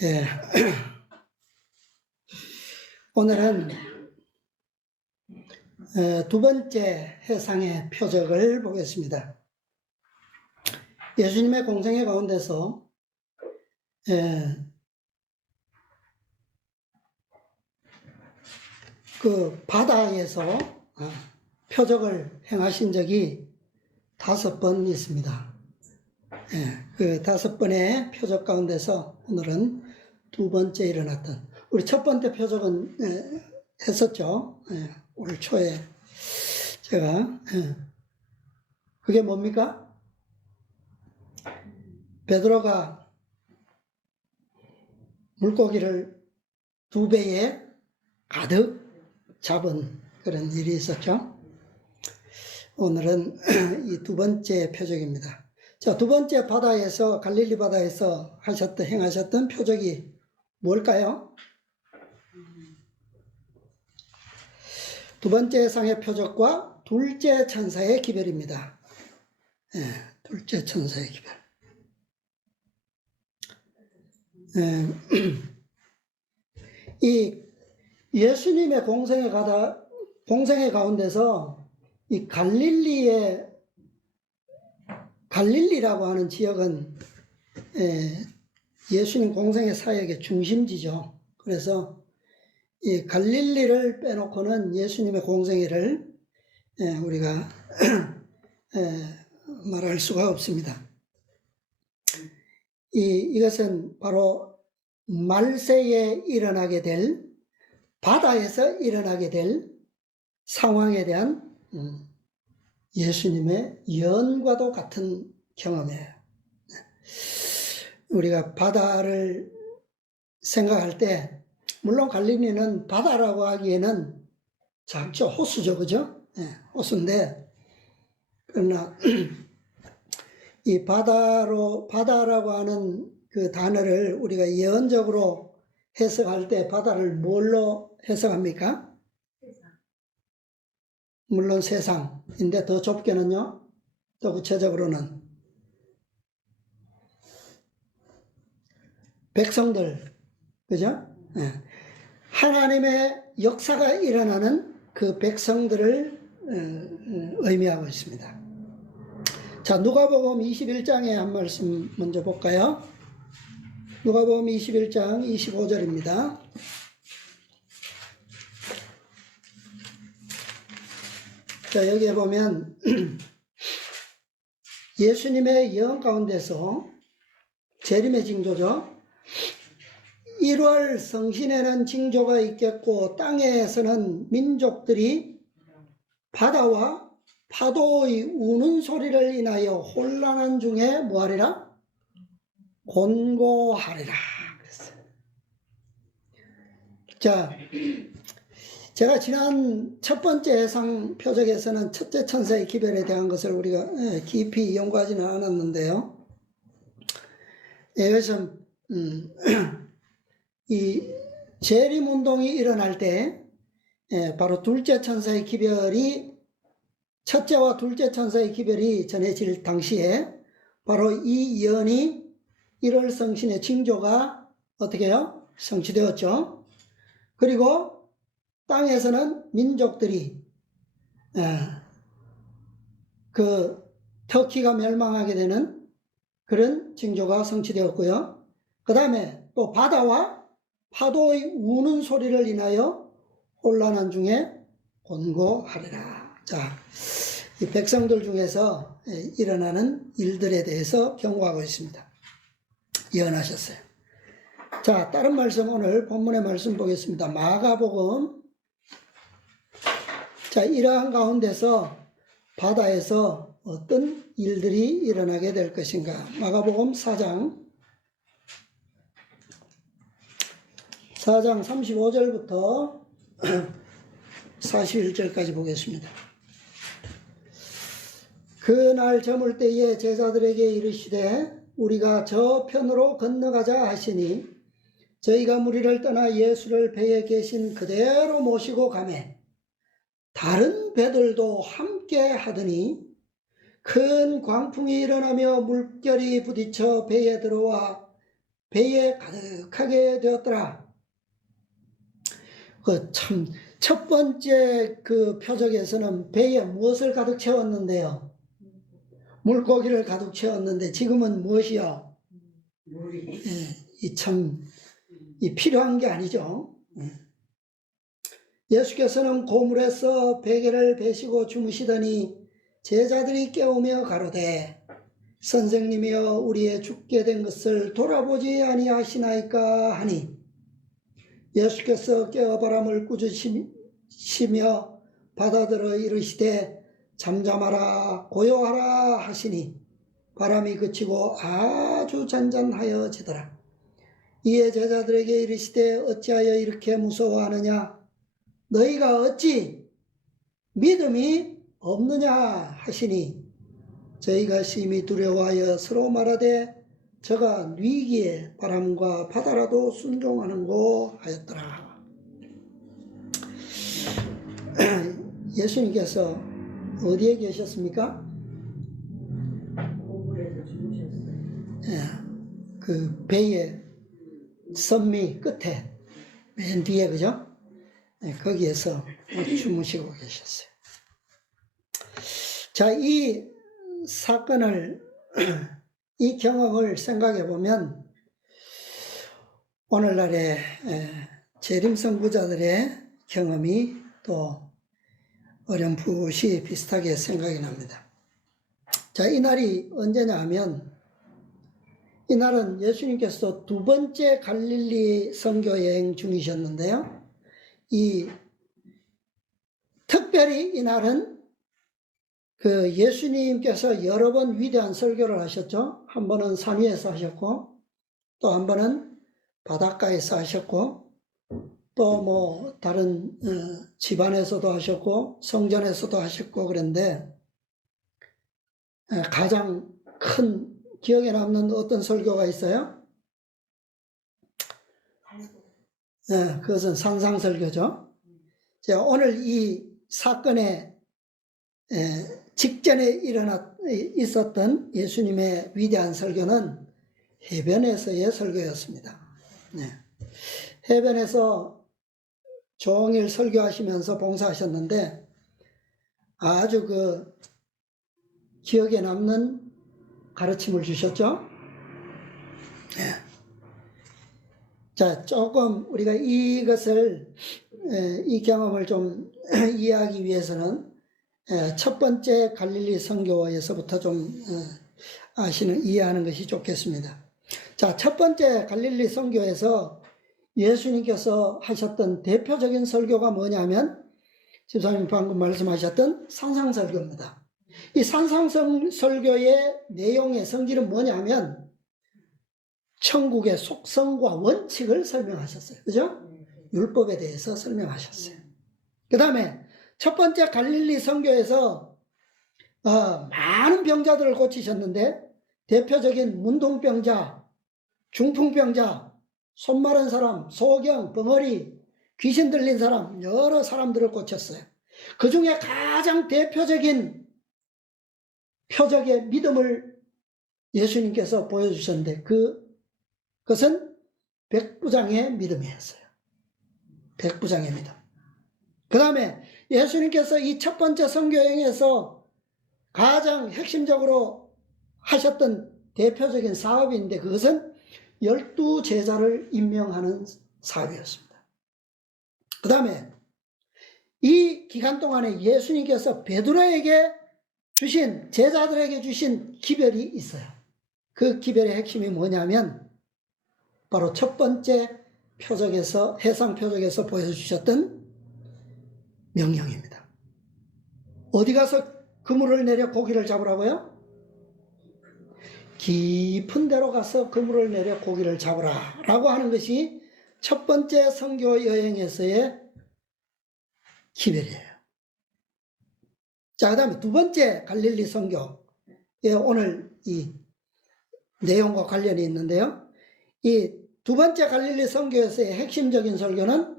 예. 오늘은 두 번째 해상의 표적을 보겠습니다. 예수님의 공생애 가운데서 그 바다에서 표적을 행하신 적이 5번 있습니다. 그 5번의 표적 가운데서 오늘은 두 번째 일어났던, 우리 첫 번째 표적은 했었죠. 올 초에 제가 그게 뭡니까? 베드로가 물고기를 2배에 가득 잡은 그런 일이 있었죠. 오늘은 이 두 번째 표적입니다. 자, 두 번째 바다에서, 갈릴리 바다에서 행하셨던 표적이 뭘까요? 두 번째 상의 표적과 둘째 천사의 기별입니다. 둘째 천사의 기별. 이 예수님의 공생의 가운데서 이 갈릴리라고 하는 지역은 예수님 공생의 사역의 중심지죠. 그래서 이 갈릴리를 빼놓고는 예수님의 공생애를 우리가 말할 수가 없습니다. 이것은 바로 말세에 일어나게 될, 바다에서 일어나게 될 상황에 대한 예수님의 예언과도 같은 경험이에요. 우리가 바다를 생각할 때, 물론 갈릴리는 바다라고 하기에는 작죠. 호수죠. 그죠? 호수인데, 그러나 이 바다라고 하는 그 단어를 우리가 예언적으로 해석할 때 바다를 뭘로 해석합니까? 물론 세상인데 더 좁게는요, 더 구체적으로는 백성들, 그죠? 하나님의 역사가 일어나는 그 백성들을 의미하고 있습니다. 자, 누가복음 21장에 한 말씀 먼저 볼까요? 누가복음 21장 25절입니다. 자, 여기에 보면 예수님의 예언 가운데서 재림의 징조죠. 1월 성신에는 징조가 있겠고 땅에서는 민족들이 바다와 파도의 우는 소리를 인하여 혼란한 중에 뭐하리라? 곤고하리라 그랬어요. 자, 제가 지난 첫 번째 해상 표적에서는 첫째 천사의 기별에 대한 것을 우리가 깊이 연구하지는 않았는데요. 이것은 이 재림운동이 일어날 때 바로 둘째 천사의 기별이, 첫째와 둘째 천사의 기별이 전해질 당시에 바로 이 예언이 1월 성신의 징조가 어떻게 해요? 성취되었죠. 그리고 땅에서는 민족들이 그 터키가 멸망하게 되는 그런 징조가 성취되었고요. 그 다음에 또 바다와 파도의 우는 소리를 인하여 혼란한 중에 곤고하리라. 자, 이 백성들 중에서 일어나는 일들에 대해서 경고하고 있습니다. 예언하셨어요. 자, 다른 말씀, 오늘 본문의 말씀 보겠습니다. 마가복음. 자, 이러한 가운데서 바다에서 어떤 일들이 일어나게 될 것인가. 마가복음 4장 35절부터 41절까지 보겠습니다. 그날 저물 때에 제자들에게 이르시되 우리가 저 편으로 건너가자 하시니 저희가 무리를 떠나 예수를 배에 계신 그대로 모시고 가매 다른 배들도 함께 하더니 큰 광풍이 일어나며 물결이 부딪혀 배에 들어와 배에 가득하게 되었더라. 첫 번째 그 표적에서는 배에 무엇을 가득 채웠는데요? 물고기를 가득 채웠는데 지금은 무엇이요? 물이. 이 필요한 게 아니죠. 예수께서는 고물에서 베개를 베시고 주무시더니 제자들이 깨우며 가로되 선생님이여 우리의 죽게 된 것을 돌아보지 아니하시나이까 하니 예수께서 깨어 바람을 꾸짖으시며 받아들어 이르시되 잠잠하라 고요하라 하시니 바람이 그치고 아주 잔잔하여지더라. 이에 제자들에게 이르시되 어찌하여 이렇게 무서워하느냐 너희가 어찌 믿음이 없느냐 하시니 저희가 심히 두려워하여 서로 말하되 저가 뉘기에 바람과 바다라도 순종하는고 하였더라. 예수님께서 어디에 계셨습니까? 고물에서 주무셨어요. 그 배의 선미 끝에 맨 뒤에 그죠? 거기에서 주무시고 계셨어요. 자, 이 사건을 이 경험을 생각해 보면 오늘날의 재림 선구자들의 경험이 또 어렴풋이 비슷하게 생각이 납니다. 자, 이 날이 언제냐 하면 이날은 예수님께서 두 번째 갈릴리 선교 여행 중이셨는데요. 특별히 이날은 그 예수님께서 여러 번 위대한 설교를 하셨죠. 한 번은 산 위에서 하셨고 또 한 번은 바닷가에서 하셨고 또 뭐 다른 집안에서도 하셨고 성전에서도 하셨고 그런데 가장 큰 기억에 남는 어떤 설교가 있어요? 네, 그것은 산상설교죠. 자, 오늘 이 사건의 직전에 있었던 예수님의 위대한 설교는 해변에서의 설교였습니다. 네. 해변에서 종일 설교하시면서 봉사하셨는데 아주 그 기억에 남는 가르침을 주셨죠. 네. 자, 조금 우리가 이것을 이 경험을 좀 이해하기 위해서는 첫 번째 갈릴리 선교에서부터 좀 이해하는 것이 좋겠습니다. 자, 첫 번째 갈릴리 선교에서 예수님께서 하셨던 대표적인 설교가 뭐냐면 집사님 방금 말씀하셨던 산상설교입니다. 이 산상설교의 내용의 성질은 뭐냐면 천국의 속성과 원칙을 설명하셨어요. 그죠? 율법에 대해서 설명하셨어요. 그 다음에 첫 번째 갈릴리 선교에서 많은 병자들을 고치셨는데 대표적인 문둥병자, 중풍병자, 손 마른 사람, 소경, 벙어리, 귀신 들린 사람 여러 사람들을 고쳤어요. 그 중에 가장 대표적인 표적의 믿음을 예수님께서 보여주셨는데 그것은 백부장의 믿음이었어요. 백부장의 믿음. 그 다음에 예수님께서 이 첫 번째 선교여행에서 가장 핵심적으로 하셨던 대표적인 사업인데 그것은 12 제자를 임명하는 사업이었습니다. 그 다음에 이 기간 동안에 예수님께서 베드로에게 주신 제자들에게 주신 기별이 있어요. 그 기별의 핵심이 뭐냐면 바로 첫 번째 표적에서 해상 표적에서 보여주셨던 명령입니다. 어디 가서 그물을 내려 고기를 잡으라고요? 깊은 데로 가서 그물을 내려 고기를 잡으라 라고 하는 것이 첫 번째 선교 여행에서의 기별이에요. 자, 그 다음에 두 번째 갈릴리 선교에 오늘 이 내용과 관련이 있는데요. 이 두 번째 갈릴리 선교에서의 핵심적인 설교는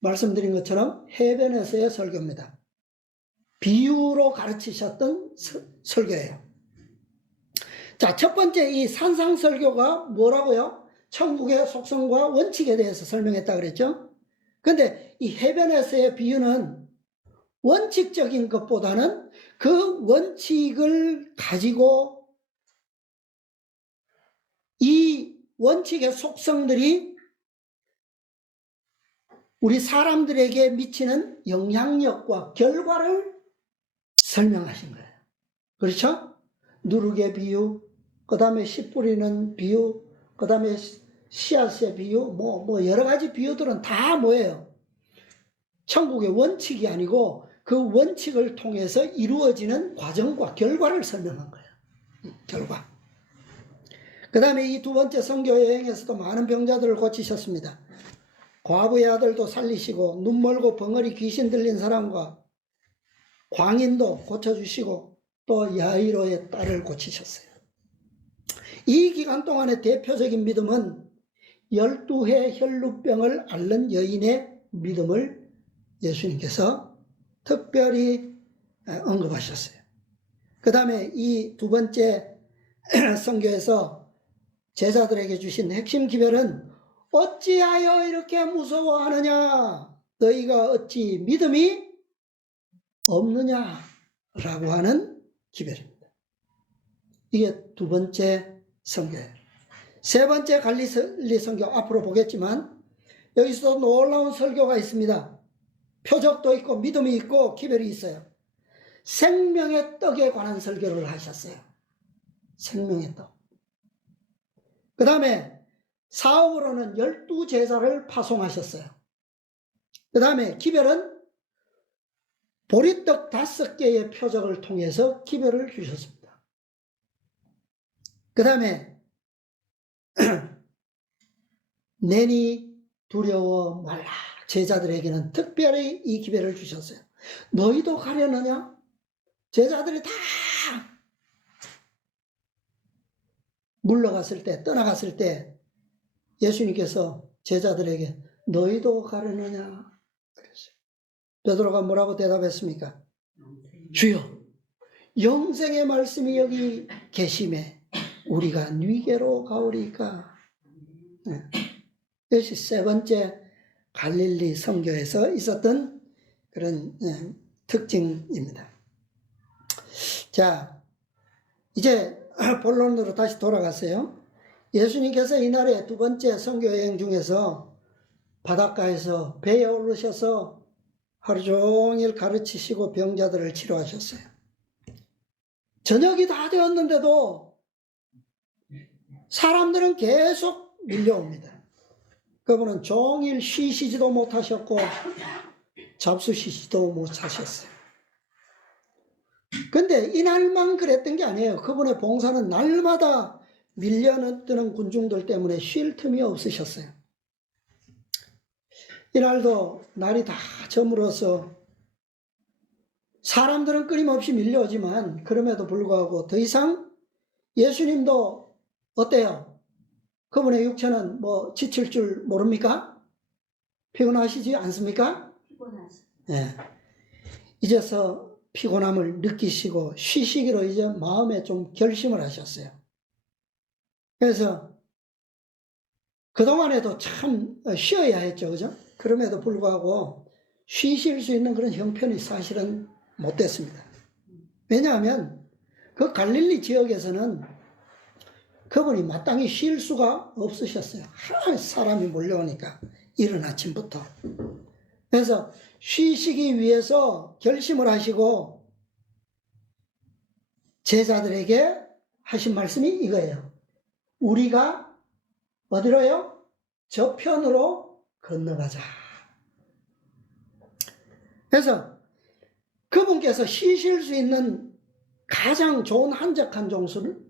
말씀드린 것처럼 해변에서의 설교입니다. 비유로 가르치셨던 설교예요. 자, 첫 번째 이 산상설교가 뭐라고요? 천국의 속성과 원칙에 대해서 설명했다 그랬죠. 근데 이 해변에서의 비유는 원칙적인 것보다는 그 원칙을 가지고 이 원칙의 속성들이 우리 사람들에게 미치는 영향력과 결과를 설명하신 거예요. 그렇죠? 누룩의 비유, 그 다음에 씨 뿌리는 비유, 그 다음에 씨앗의 비유, 뭐 여러 가지 비유들은 다 뭐예요? 천국의 원칙이 아니고 그 원칙을 통해서 이루어지는 과정과 결과를 설명한 거예요. 결과. 그 다음에 이 두 번째 선교 여행에서도 많은 병자들을 고치셨습니다. 과부의 아들도 살리시고 눈 멀고 벙어리 귀신 들린 사람과 광인도 고쳐주시고 또 야이로의 딸을 고치셨어요. 이 기간 동안의 대표적인 믿음은 12해 혈루병을 앓는 여인의 믿음을 예수님께서 특별히 언급하셨어요. 그 다음에 이 두 번째 선교에서 제자들에게 주신 핵심 기별은 어찌하여 이렇게 무서워하느냐, 너희가 어찌 믿음이 없느냐라고 하는 기별입니다. 이게 두 번째 선교예요. 세 번째 갈릴리 선교 앞으로 보겠지만 여기서도 놀라운 설교가 있습니다. 표적도 있고 믿음이 있고 기별이 있어요. 생명의 떡에 관한 설교를 하셨어요. 생명의 떡. 그 다음에 사업으로는 12제자를 파송하셨어요. 그 다음에 기별은 보리떡 5개의 표적을 통해서 기별을 주셨습니다. 그 다음에 내니 두려워 말라. 제자들에게는 특별히 이 기별을 주셨어요. 너희도 가려느냐? 제자들이 다 물러갔을 때, 떠나갔을 때 예수님께서 제자들에게 너희도 가려느냐 그랬어요. 베드로가 뭐라고 대답했습니까? 주여, 영생의 말씀이 여기 계심에 우리가 네게로 가오리까. 이것이 세 번째 갈릴리 선교에서 있었던 그런 특징입니다. 자, 이제 본론으로 다시 돌아갔어요. 예수님께서 이날의 두 번째 선교 여행 중에서 바닷가에서 배에 오르셔서 하루 종일 가르치시고 병자들을 치료하셨어요. 저녁이 다 되었는데도 사람들은 계속 밀려옵니다. 그분은 종일 쉬시지도 못하셨고 잡수시지도 못하셨어요. 근데 이날만 그랬던 게 아니에요. 그분의 봉사는 날마다 밀려드는 군중들 때문에 쉴 틈이 없으셨어요. 이날도 날이 다 저물어서 사람들은 끊임없이 밀려오지만 그럼에도 불구하고 더 이상 예수님도 어때요? 그분의 육체는 뭐 지칠 줄 모릅니까? 피곤하시지 않습니까? 피곤하시. 네. 이제서 피곤함을 느끼시고 쉬시기로 이제 마음에 좀 결심을 하셨어요. 그래서 그동안에도 참 쉬어야 했죠. 그죠? 그럼에도 불구하고 쉬실 수 있는 그런 형편이 사실은 못 됐습니다. 왜냐하면 그 갈릴리 지역에서는 그분이 마땅히 쉴 수가 없으셨어요. 사람이 몰려오니까 이른 아침부터. 그래서 쉬시기 위해서 결심을 하시고 제자들에게 하신 말씀이 이거예요. 우리가 어디로요? 저편으로 건너가자. 그래서 그분께서 쉬실 수 있는 가장 좋은 한적한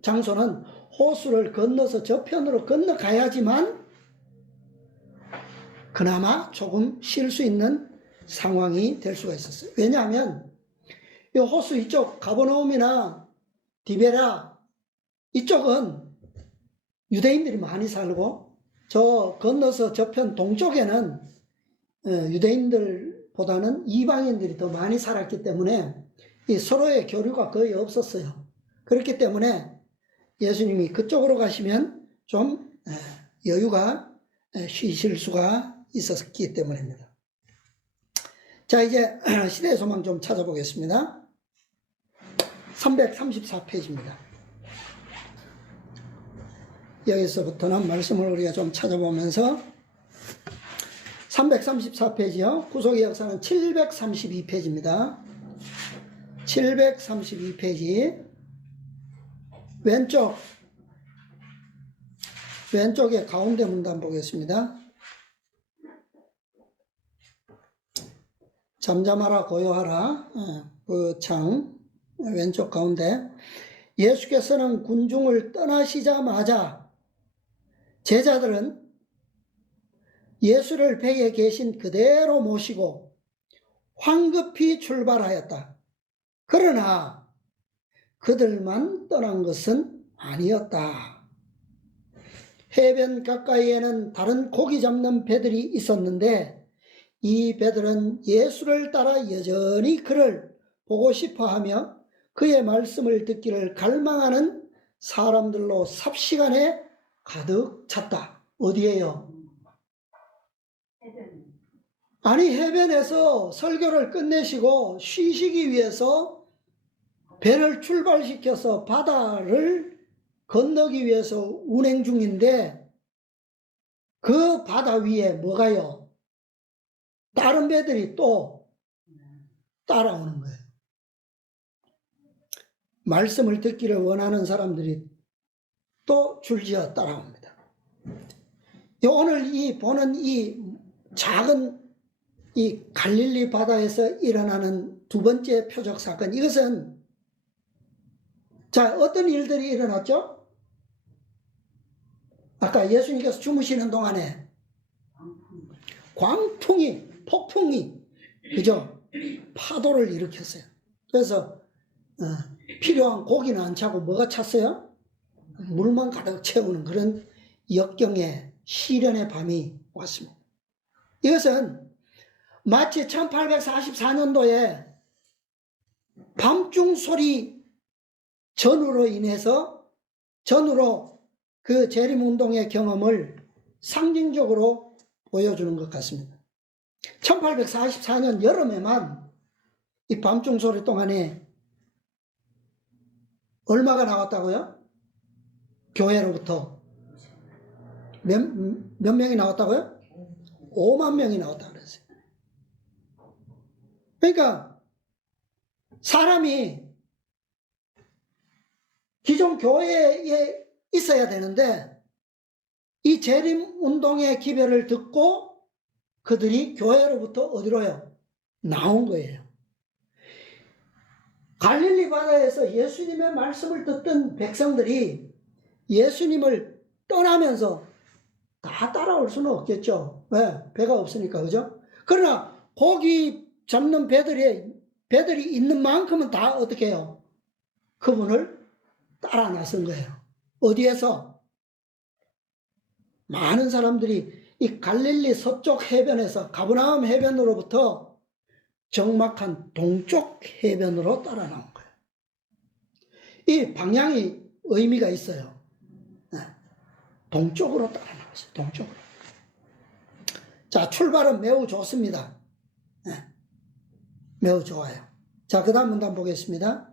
장소는 호수를 건너서 저편으로 건너가야지만 그나마 조금 쉴 수 있는 상황이 될 수가 있었어요. 왜냐하면 이 호수 이쪽 가버나움이나 디베라 이쪽은 유대인들이 많이 살고 저 건너서 저편 동쪽에는 유대인들보다는 이방인들이 더 많이 살았기 때문에 이 서로의 교류가 거의 없었어요. 그렇기 때문에 예수님이 그쪽으로 가시면 좀 여유가 쉬실 수가 있었기 때문입니다. 자, 이제 시대의 소망 좀 찾아보겠습니다. 334페이지입니다. 여기서부터는 말씀을 우리가 좀 찾아보면서 334페이지요. 구속의 역사는 732페이지입니다. 732페이지 왼쪽에 가운데 문단 보겠습니다. 잠잠하라 고요하라 그 창 왼쪽 가운데 예수께서는 군중을 떠나시자마자 제자들은 예수를 배에 계신 그대로 모시고 황급히 출발하였다. 그러나 그들만 떠난 것은 아니었다. 해변 가까이에는 다른 고기 잡는 배들이 있었는데 이 배들은 예수를 따라 여전히 그를 보고 싶어하며 그의 말씀을 듣기를 갈망하는 사람들로 삽시간에 가득 찼다. 어디에요? 아니, 해변에서 설교를 끝내시고 쉬시기 위해서 배를 출발시켜서 바다를 건너기 위해서 운행 중인데 그 바다 위에 뭐가요? 다른 배들이 또 따라오는 거예요. 말씀을 듣기를 원하는 사람들이 또 줄지어 따라옵니다. 오늘 보는 이 작은 이 갈릴리 바다에서 일어나는 두 번째 표적 사건, 이것은 자, 어떤 일들이 일어났죠? 아까 예수님께서 주무시는 동안에 광풍이, 폭풍이, 그죠? 파도를 일으켰어요. 그래서 필요한 고기는 안 차고 뭐가 찼어요? 물만 가득 채우는 그런 역경의 시련의 밤이 왔습니다. 이것은 마치 1844년도에 밤중 소리 전후로 그 재림운동의 경험을 상징적으로 보여주는 것 같습니다. 1844년 여름에만 이 밤중 소리 동안에 얼마가 나왔다고요? 교회로부터 몇 명이 나왔다고요? 5만 명이 나왔다고 그랬어요. 그러니까 사람이 기존 교회에 있어야 되는데 이 재림운동의 기별을 듣고 그들이 교회로부터 어디로요? 나온 거예요. 갈릴리 바다에서 예수님의 말씀을 듣던 백성들이 예수님을 떠나면서 다 따라올 수는 없겠죠. 왜? 배가 없으니까, 그죠? 그러나 고기 잡는 배들이 있는 만큼은 다 어떻게 해요? 그분을 따라 나선 거예요. 어디에서? 많은 사람들이 이 갈릴리 서쪽 해변에서 가브나움 해변으로부터 적막한 동쪽 해변으로 따라 나온 거예요. 이 방향이 의미가 있어요. 동쪽으로 따라 나왔어요. 동쪽으로. 자, 출발은 매우 좋습니다. 매우 좋아요. 자, 그 다음 문단 보겠습니다.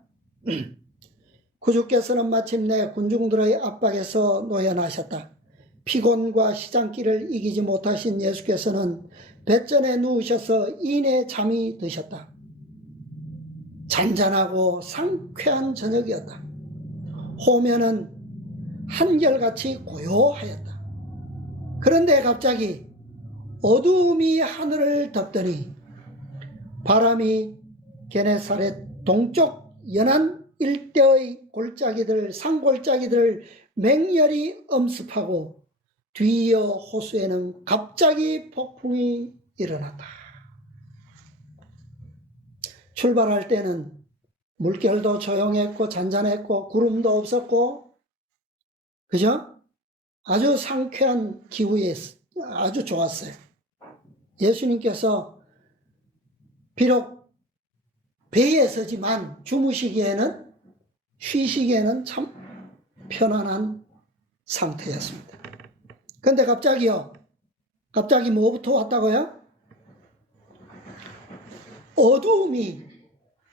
구주께서는 마침내 군중들의 압박에서 노연하셨다. 피곤과 시장길을 이기지 못하신 예수께서는 뱃전에 누우셔서 이내 잠이 드셨다. 잔잔하고 상쾌한 저녁이었다. 호면은 한결같이 고요하였다. 그런데 갑자기 어두움이 하늘을 덮더니 바람이 게네사렛 동쪽 연안 일대의 산골짜기들을 맹렬히 엄습하고 뒤이어 호수에는 갑자기 폭풍이 일어났다. 출발할 때는 물결도 조용했고 잔잔했고 구름도 없었고, 그죠? 아주 상쾌한 기후에 아주 좋았어요. 예수님께서 비록 배에 서지만 쉬시기에는 참 편안한 상태였습니다. 근데 갑자기 뭐부터 왔다고요? 어두움이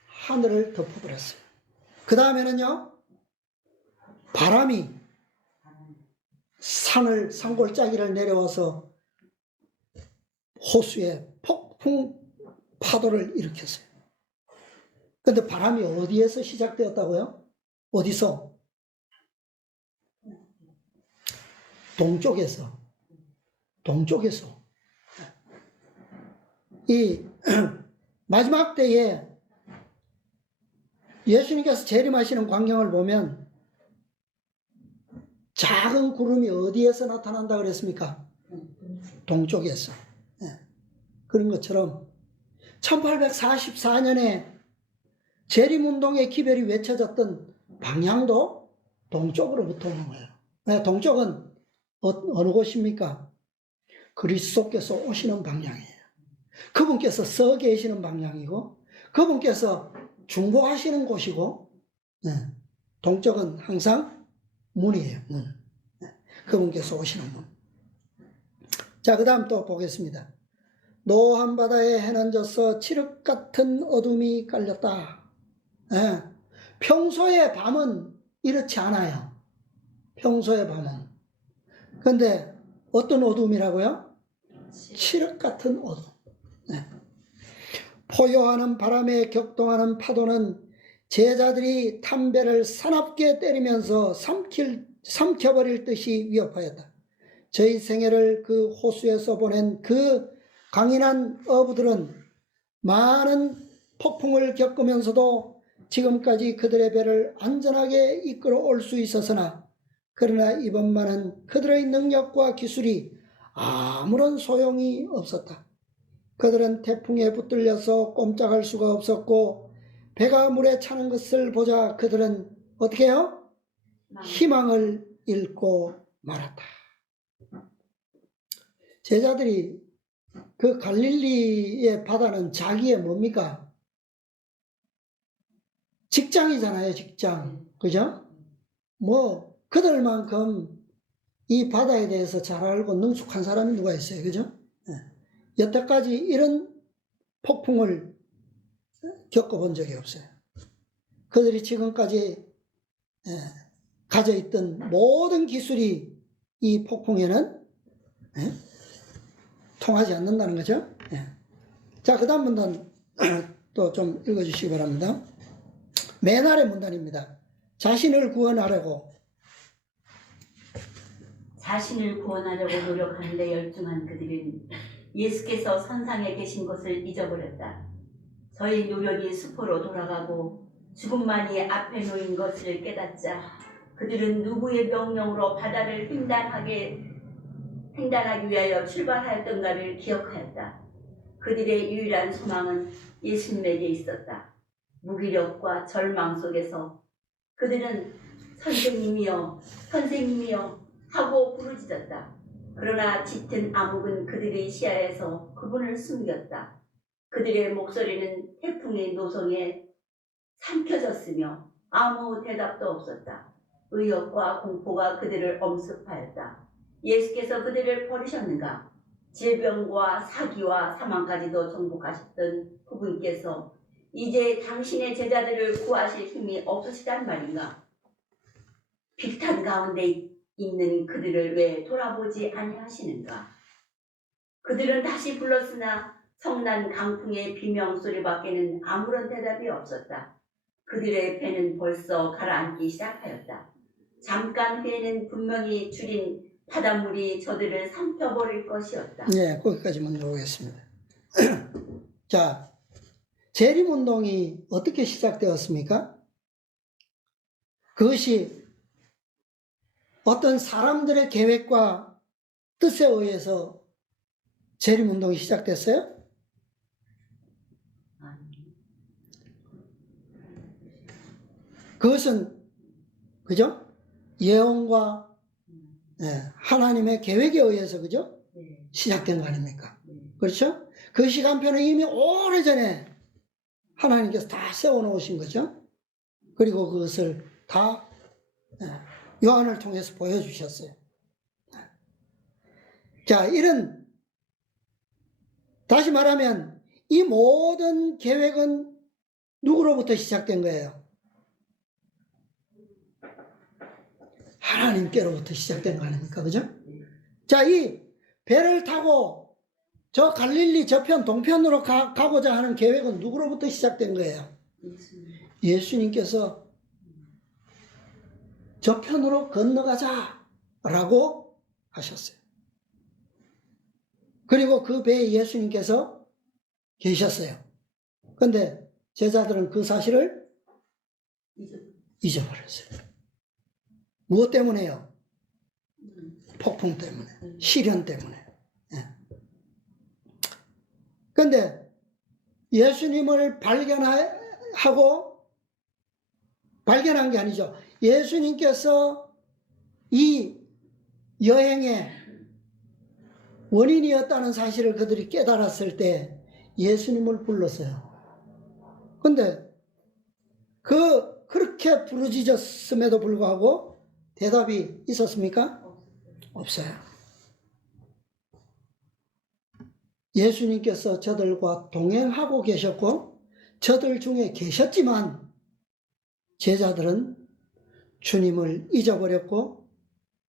하늘을 덮어버렸어요. 그 다음에는요, 바람이 산골짜기를 내려와서 호수에 폭풍 파도를 일으켰어요. 근데 바람이 어디에서 시작되었다고요? 어디서? 동쪽에서. 이 마지막 때에 예수님께서 재림하시는 광경을 보면 작은 구름이 어디에서 나타난다 그랬습니까? 동쪽에서. 그런 것처럼 1844년에 재림운동의 기별이 외쳐졌던 방향도 동쪽으로부터 오는 거예요. 왜? 동쪽은 어느 곳입니까? 그리스도께서 오시는 방향이에요. 그분께서 서 계시는 방향이고 그분께서 중보하시는 곳이고, 동쪽은 항상 문이에요. 문. 그분께서 오시는 문. 자, 그 다음 또 보겠습니다. 노한 바다에 해는 져서 칠흑 같은 어둠이 깔렸다. 평소의 밤은 이렇지 않아요. 평소의 밤은. 근데 어떤 어둠이라고요? 칠흑 같은 어둠. 포효하는 바람에 격동하는 파도는 제자들이 담배를 사납게 때리면서 삼켜버릴 듯이 위협하였다. 저희 생애를 그 호수에서 보낸 그 강인한 어부들은 많은 폭풍을 겪으면서도 지금까지 그들의 배를 안전하게 이끌어 올 수 있었으나 그러나 이번만은 그들의 능력과 기술이 아무런 소용이 없었다. 그들은 태풍에 붙들려서 꼼짝할 수가 없었고 배가 물에 차는 것을 보자 그들은 어떻게 해요? 희망을 잃고 말았다. 제자들이 그 갈릴리의 바다는 자기의 뭡니까? 직장이잖아요, 직장. 그죠? 뭐 그들만큼 이 바다에 대해서 잘 알고 능숙한 사람이 누가 있어요, 그죠? 여태까지 이런 폭풍을 겪어본 적이 없어요. 그들이 지금까지 가져 있던 모든 기술이 이 폭풍에는 통하지 않는다는 거죠. 자, 그 다음 문단 또 좀 읽어주시기 바랍니다. 맨 아래 문단입니다. 자신을 구원하려고 노력하는데 열중한 그들은 예수께서 선상에 계신 것을 잊어버렸다. 저희 노력이 수포로 돌아가고 죽음만이 앞에 놓인 것을 깨닫자 그들은 누구의 명령으로 바다를 횡단하기 위하여 출발하였던가를 기억하였다. 그들의 유일한 소망은 예수님에게 있었다. 무기력과 절망 속에서 그들은 선생님이여, 선생님이여 하고 부르짖었다. 그러나 짙은 암흑은 그들의 시야에서 그분을 숨겼다. 그들의 목소리는 태풍의 노성에 삼켜졌으며 아무 대답도 없었다. 의욕과 공포가 그들을 엄습하였다. 예수께서 그들을 버리셨는가? 질병과 사기와 사망까지도 정복하셨던 그분께서 이제 당신의 제자들을 구하실 힘이 없으시단 말인가? 빅탄 가운데 있는 그들을 왜 돌아보지 아니하시는가? 그들은 다시 불렀으나 성난 강풍의 비명소리밖에는 아무런 대답이 없었다. 그들의 배는 벌써 가라앉기 시작하였다. 잠깐 후에는 분명히 줄인 바닷물이 저들을 삼켜버릴 것이었다. 네, 거기까지 먼저 보겠습니다. 자, 재림운동이 어떻게 시작되었습니까? 그것이 어떤 사람들의 계획과 뜻에 의해서 재림운동이 시작됐어요? 그것은 그죠? 예언과 하나님의 계획에 의해서 그죠? 시작된 거 아닙니까? 그렇죠? 그 시간표는 이미 오래전에 하나님께서 다 세워놓으신 거죠. 그리고 그것을 다 요한을 통해서 보여주셨어요. 자, 다시 말하면 이 모든 계획은 누구로부터 시작된 거예요? 하나님께로부터 시작된 거 아닙니까? 그죠? 자, 이 배를 타고 저 갈릴리 저편 동편으로 가고자 하는 계획은 누구로부터 시작된 거예요? 예수님께서 저편으로 건너가자라고 하셨어요. 그리고 그 배에 예수님께서 계셨어요. 그런데 제자들은 그 사실을 잊어버렸어요. 무엇 때문에요? 폭풍 때문에, 시련 때문에. 그런데 예수님을 발견한 게 아니죠. 예수님께서 이 여행의 원인이었다는 사실을 그들이 깨달았을 때 예수님을 불렀어요. 근데 그렇게 부르짖었음에도 불구하고 대답이 있었습니까? 없어요. 예수님께서 저들과 동행하고 계셨고 저들 중에 계셨지만 제자들은 주님을 잊어버렸고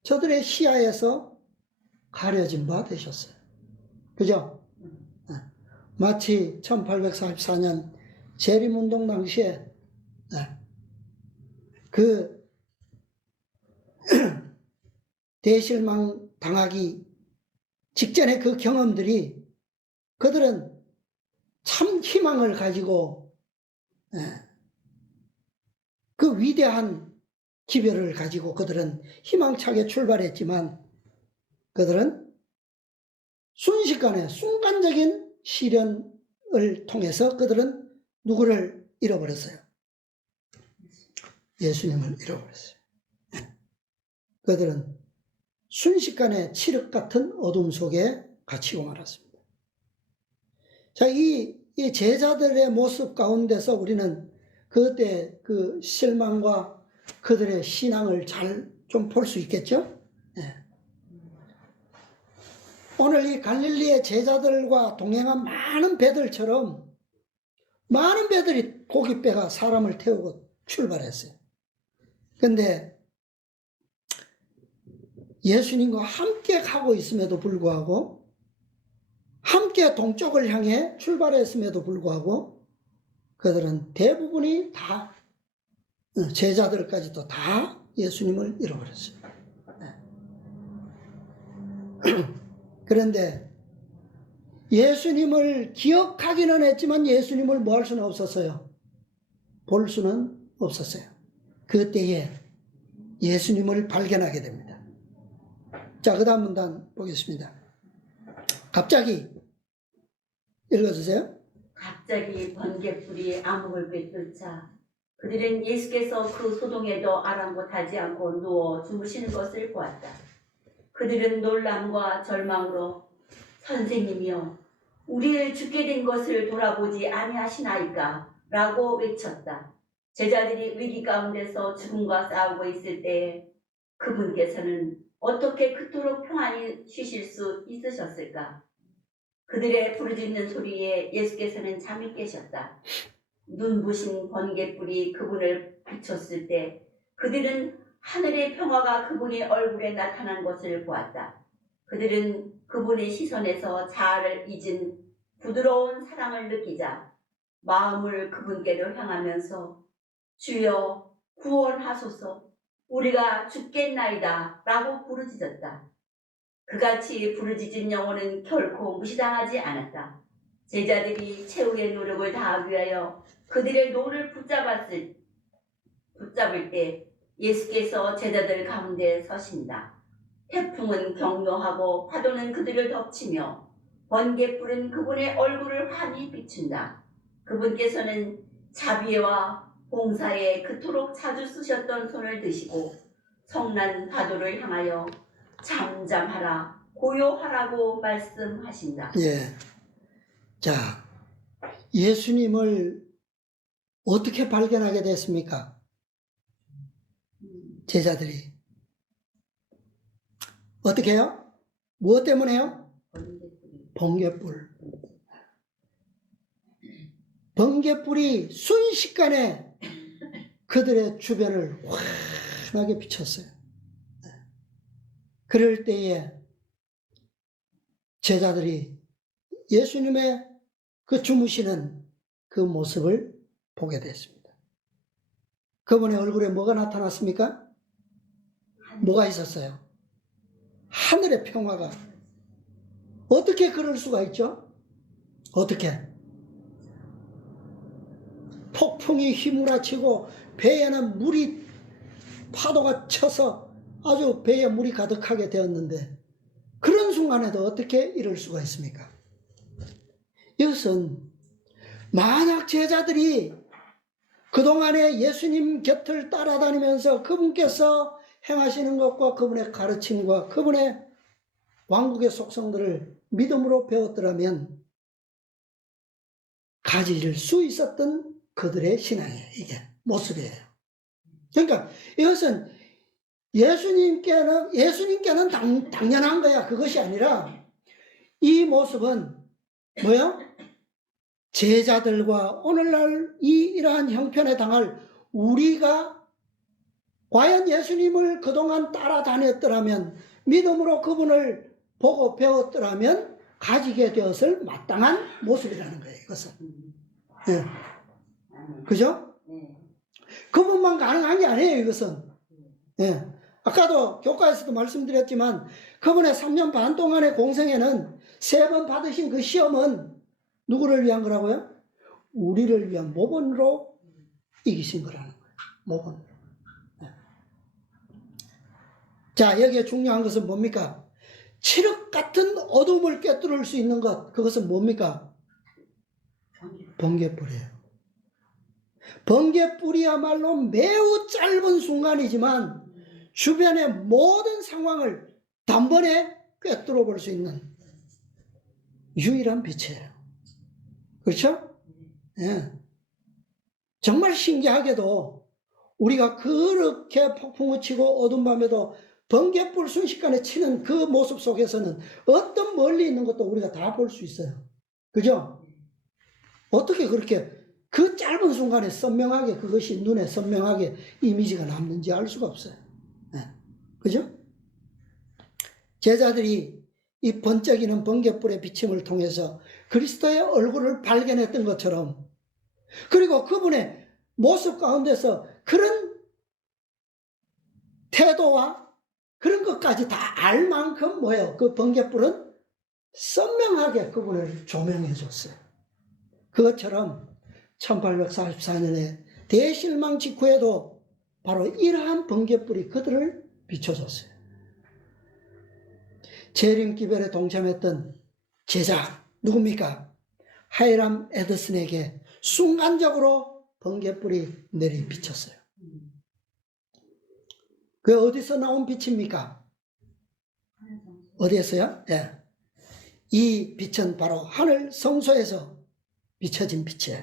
저들의 시야에서 가려진 바 되셨어요. 그죠? 마치 1844년 재림운동 당시에 그 대실망 당하기 직전의 그 경험들이 그들은 참 희망을 가지고 그 위대한 기별을 가지고 그들은 희망차게 출발했지만 그들은 순식간에 순간적인 시련을 통해서 그들은 누구를 잃어버렸어요? 예수님을 잃어버렸어요. 그들은 순식간에 칠흑 같은 어둠 속에 갇히고 말았습니다. 자, 이 제자들의 모습 가운데서 우리는 그때 그 실망과 그들의 신앙을 잘 좀 볼 수 있겠죠? 오늘 이 갈릴리의 제자들과 동행한 많은 배들처럼 많은 배들이 고깃배가 사람을 태우고 출발했어요. 그런데 예수님과 함께 가고 있음에도 불구하고 함께 동쪽을 향해 출발했음에도 불구하고 그들은 대부분이 다 제자들까지도 다 예수님을 잃어버렸어요. 그런데 예수님을 기억하기는 했지만 예수님을 뭐 할 수는 없었어요. 볼 수는 없었어요. 그때에 예수님을 발견하게 됩니다. 자, 그 다음 문단 보겠습니다. 갑자기 읽어주세요. 갑자기 번갯불이 암흑을 꿰뚫자 그들은 예수께서 그 소동에도 아랑곳하지 않고 누워 주무시는 것을 보았다. 그들은 놀람과 절망으로 선생님이여 우리를 죽게 된 것을 돌아보지 아니하시나이까 라고 외쳤다. 제자들이 위기 가운데서 죽음과 싸우고 있을 때 그분께서는 어떻게 그토록 평안히 쉬실 수 있으셨을까? 그들의 부르짖는 소리에 예수께서는 잠이 깨셨다. 눈부신 번갯불이 그분을 비췄을 때 그들은 하늘의 평화가 그분의 얼굴에 나타난 것을 보았다. 그들은 그분의 시선에서 자아를 잊은 부드러운 사랑을 느끼자 마음을 그분께로 향하면서 주여 구원하소서 우리가 죽겠나이다 라고 부르짖었다. 그같이 부르짖은 영혼은 결코 무시당하지 않았다. 제자들이 최후의 노력을 다하기 위하여 그들의 노를 붙잡을 때 예수께서 제자들 가운데 서신다. 태풍은 격노하고 파도는 그들을 덮치며 번갯불은 그분의 얼굴을 환히 비춘다. 그분께서는 자비와 봉사에 그토록 자주 쓰셨던 손을 드시고 성난 파도를 향하여 잠잠하라 고요하라고 말씀하신다. 예. 자, 예수님을 어떻게 발견하게 됐습니까? 제자들이 어떻게 해요? 무엇 때문에요? 번개불이. 번개불. 번개불이 순식간에 그들의 주변을 환하게 비쳤어요. 그럴 때에 제자들이 예수님의 그 주무시는 그 모습을 보게 됐습니다. 그분의 얼굴에 뭐가 나타났습니까? 뭐가 있었어요? 하늘의 평화가. 어떻게 그럴 수가 있죠? 어떻게? 폭풍이 휘몰아치고 배에는 물이 파도가 쳐서 아주 배에 물이 가득하게 되었는데 그런 순간에도 어떻게 이럴 수가 있습니까? 이것은 만약 제자들이 그동안에 예수님 곁을 따라다니면서 그분께서 행하시는 것과 그분의 가르침과 그분의 왕국의 속성들을 믿음으로 배웠더라면 가질 수 있었던 그들의 신앙이에요. 이게 모습이에요. 그러니까 이것은 예수님께는 당연한 거야. 그것이 아니라 이 모습은 뭐요? 제자들과 오늘날 이러한 형편에 당할 우리가 과연 예수님을 그동안 따라다녔더라면 믿음으로 그분을 보고 배웠더라면 가지게 되었을 마땅한 모습이라는 거예요. 이것은. 네. 그죠? 그분만 가능한 게 아니에요. 이것은. 네. 아까도 교과에서도 말씀드렸지만 그분의 3년 반 동안의 공생에는 3번 받으신 그 시험은 누구를 위한 거라고요? 우리를 위한 모본으로 이기신 거라는 거예요. 모본. 네. 자, 여기에 중요한 것은 뭡니까? 칠흑 같은 어둠을 꿰뚫을 수 있는 것, 그것은 뭡니까? 번개불이에요. 번개불이야말로 매우 짧은 순간이지만 주변의 모든 상황을 단번에 꿰뚫어 볼 수 있는 유일한 빛이에요. 그렇죠? 예. 정말 신기하게도 우리가 그렇게 폭풍을 치고 어두운 밤에도 번개불 순식간에 치는 그 모습 속에서는 어떤 멀리 있는 것도 우리가 다 볼 수 있어요. 그죠? 어떻게 그렇게 그 짧은 순간에 선명하게 그것이 눈에 선명하게 이미지가 남는지 알 수가 없어요. 네. 그죠? 제자들이 이 번쩍이는 번개불의 비침을 통해서 그리스도의 얼굴을 발견했던 것처럼 그리고 그분의 모습 가운데서 그런 태도와 그런 것까지 다 알 만큼 뭐예요? 그 번개불은 선명하게 그분을 조명해 줬어요. 그것처럼 1844년에 대실망 직후에도 바로 이러한 번개불이 그들을 비춰줬어요. 재림기별에 동참했던 제자 누굽니까? 하이람 에드슨에게 순간적으로 번개불이 내리 비쳤어요. 그 어디서 나온 빛입니까? 어디에서요? 예. 이 빛은 바로 하늘 성소에서 비춰진 빛이에요.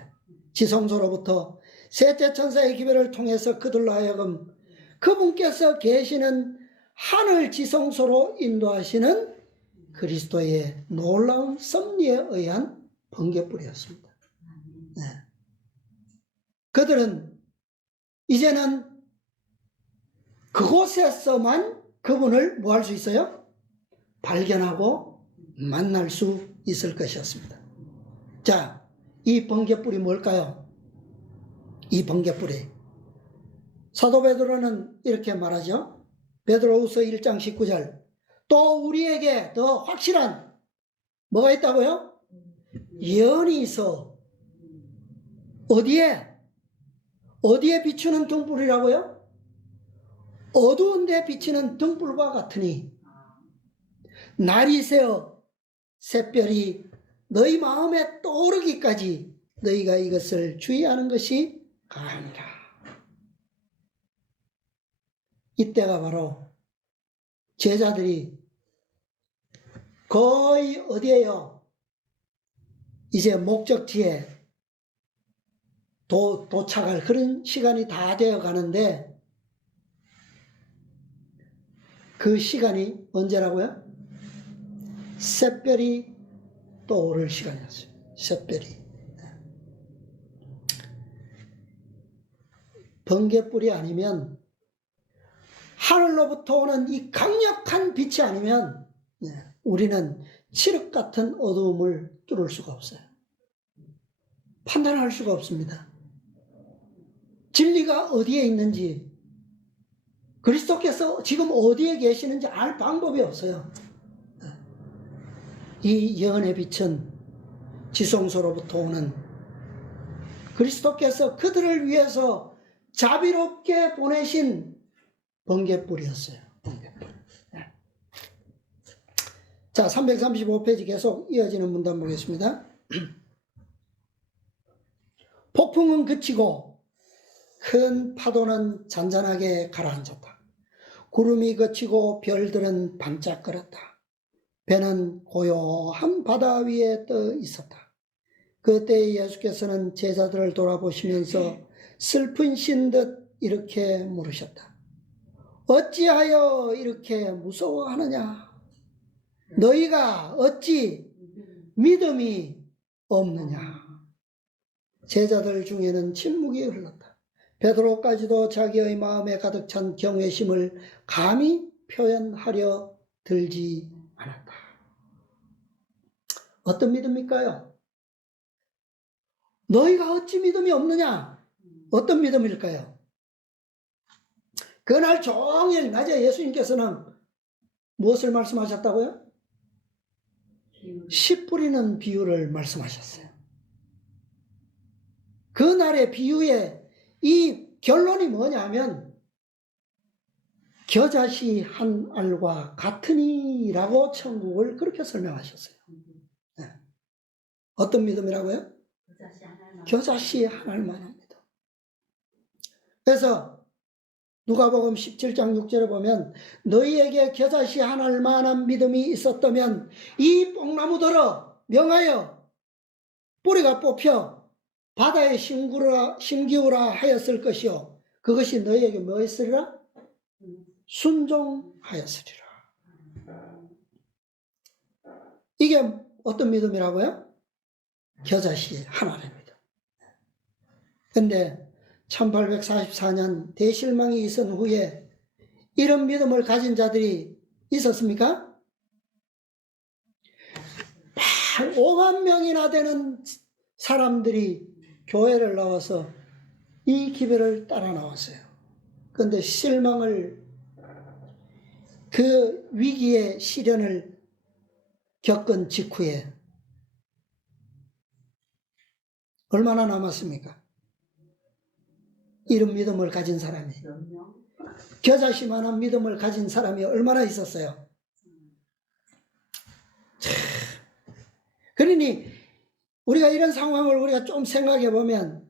지성소로부터 셋째 천사의 기별을 통해서 그들로 하여금 그분께서 계시는 하늘 지성소로 인도하시는 그리스도의 놀라운 섭리에 의한 번개불이었습니다. 네. 그들은 이제는 그곳에서만 그분을 뭐 할 수 있어요? 발견하고 만날 수 있을 것이었습니다. 자, 이 번개불이 뭘까요? 이 번개불이 사도 베드로는 이렇게 말하죠. 베드로후서 1장 19절 또 우리에게 더 확실한 뭐가 있다고요? 예언이 있어. 어디에 비추는 등불이라고요? 어두운 데 비치는 등불과 같으니 날이 새어 샛별이 너희 마음에 떠오르기까지 너희가 이것을 주의하는 것이 가하니라. 이때가 바로 제자들이 거의 어디에요? 이제 목적지에 도착할 그런 시간이 다 되어 가는데 그 시간이 언제라고요? 샛별이 떠오를 시간이었어요. 샛별이. 번갯불이 아니면, 하늘로부터 오는 이 강력한 빛이 아니면 우리는 칠흑 같은 어두움을 뚫을 수가 없어요. 판단할 수가 없습니다. 진리가 어디에 있는지, 그리스도께서 지금 어디에 계시는지 알 방법이 없어요. 이 예언의 빛은 지성소로부터 오는 그리스도께서 그들을 위해서 자비롭게 보내신 번갯불이었어요. 번갯불. 자, 335페이지 계속 이어지는 문단 보겠습니다. 폭풍은 그치고 큰 파도는 잔잔하게 가라앉았다. 구름이 그치고 별들은 반짝거렸다. 배는 고요한 바다 위에 떠 있었다. 그때 예수께서는 제자들을 돌아보시면서 슬픈신 듯 이렇게 물으셨다. 어찌하여 이렇게 무서워하느냐? 너희가 어찌 믿음이 없느냐? 제자들 중에는 침묵이 흘렀다. 베드로까지도 자기의 마음에 가득 찬 경외심을 감히 표현하려 들지 않았다. 어떤 믿음일까요? 너희가 어찌 믿음이 없느냐? 어떤 믿음일까요? 그날 종일 낮에 예수님께서는 무엇을 말씀하셨다고요? 씨 뿌리는 비유를 말씀하셨어요. 그날의 비유의 이 결론이 뭐냐면 겨자씨 한 알과 같으니라고 천국을 그렇게 설명하셨어요. 네. 어떤 믿음이라고요? 겨자씨 한 알만 합니다. 그래서 누가복음 17장 6절에 보면 너희에게 겨자씨 한 알만한 믿음이 있었다면 이 뽕나무들어 명하여 뿌리가 뽑혀 바다에 심기우라 하였을 것이요 그것이 너희에게 뭐 했으리라? 순종하였으리라. 이게 어떤 믿음이라고요? 겨자씨 한 알입니다. 근데 1844년 대실망이 있은 후에 이런 믿음을 가진 자들이 있었습니까? 5만 명이나 되는 사람들이 교회를 나와서 이 기별을 따라 나왔어요. 그런데 실망을, 그 위기의 시련을 겪은 직후에 얼마나 남았습니까? 이런 믿음을 가진 사람이, 겨자씨만한 믿음을 가진 사람이 얼마나 있었어요? 그러니 우리가 이런 상황을 우리가 좀 생각해 보면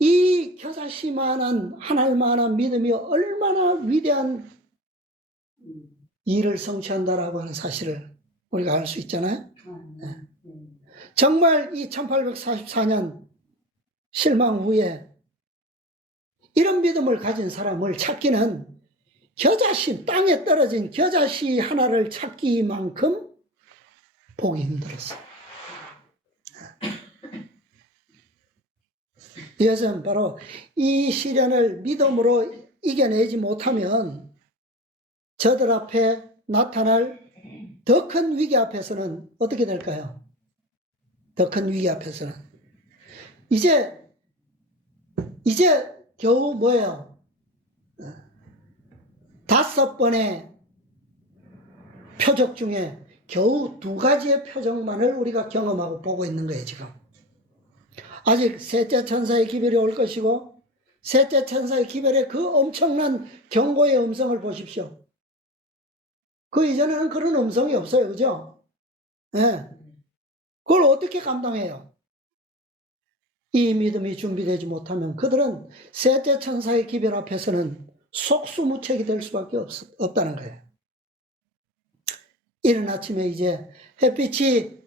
이 겨자씨만한 하나님만한 믿음이 얼마나 위대한 일을 성취한다라고 하는 사실을 우리가 알 수 있잖아요. 정말 이 1844년 실망 후에 이런 믿음을 가진 사람을 찾기는 겨자씨, 땅에 떨어진 겨자씨 하나를 찾기만큼 보기 힘들었어요. 이것은 바로 이 시련을 믿음으로 이겨내지 못하면 저들 앞에 나타날 더 큰 위기 앞에서는 어떻게 될까요? 더 큰 위기 앞에서는 이제 겨우 뭐예요? 5번의 표적 중에 겨우 2가지의 표적만을 우리가 경험하고 보고 있는 거예요, 지금. 아직 셋째 천사의 기별이 올 것이고, 셋째 천사의 기별의 그 엄청난 경고의 음성을 보십시오. 그 이전에는 그런 음성이 없어요, 그죠? 네. 그걸 어떻게 감당해요? 이 믿음이 준비되지 못하면 그들은 셋째 천사의 기별 앞에서는 속수무책이 될 수밖에 없다는 거예요. 이른 아침에 이제 햇빛이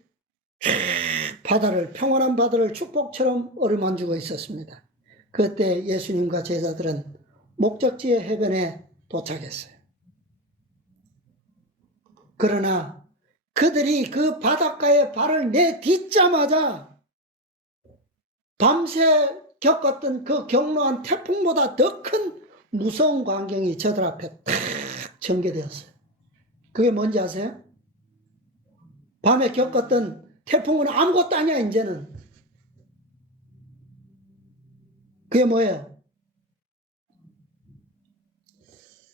평온한 바다를 축복처럼 어루만지고 있었습니다. 그때 예수님과 제자들은 목적지의 해변에 도착했어요. 그러나 그들이 그 바닷가에 발을 내딛자마자 밤새 겪었던 그 경로한 태풍보다 더 큰 무서운 광경이 저들 앞에 탁 전개되었어요. 그게 뭔지 아세요? 밤에 겪었던 태풍은 아무것도 아니야, 이제는. 그게 뭐예요?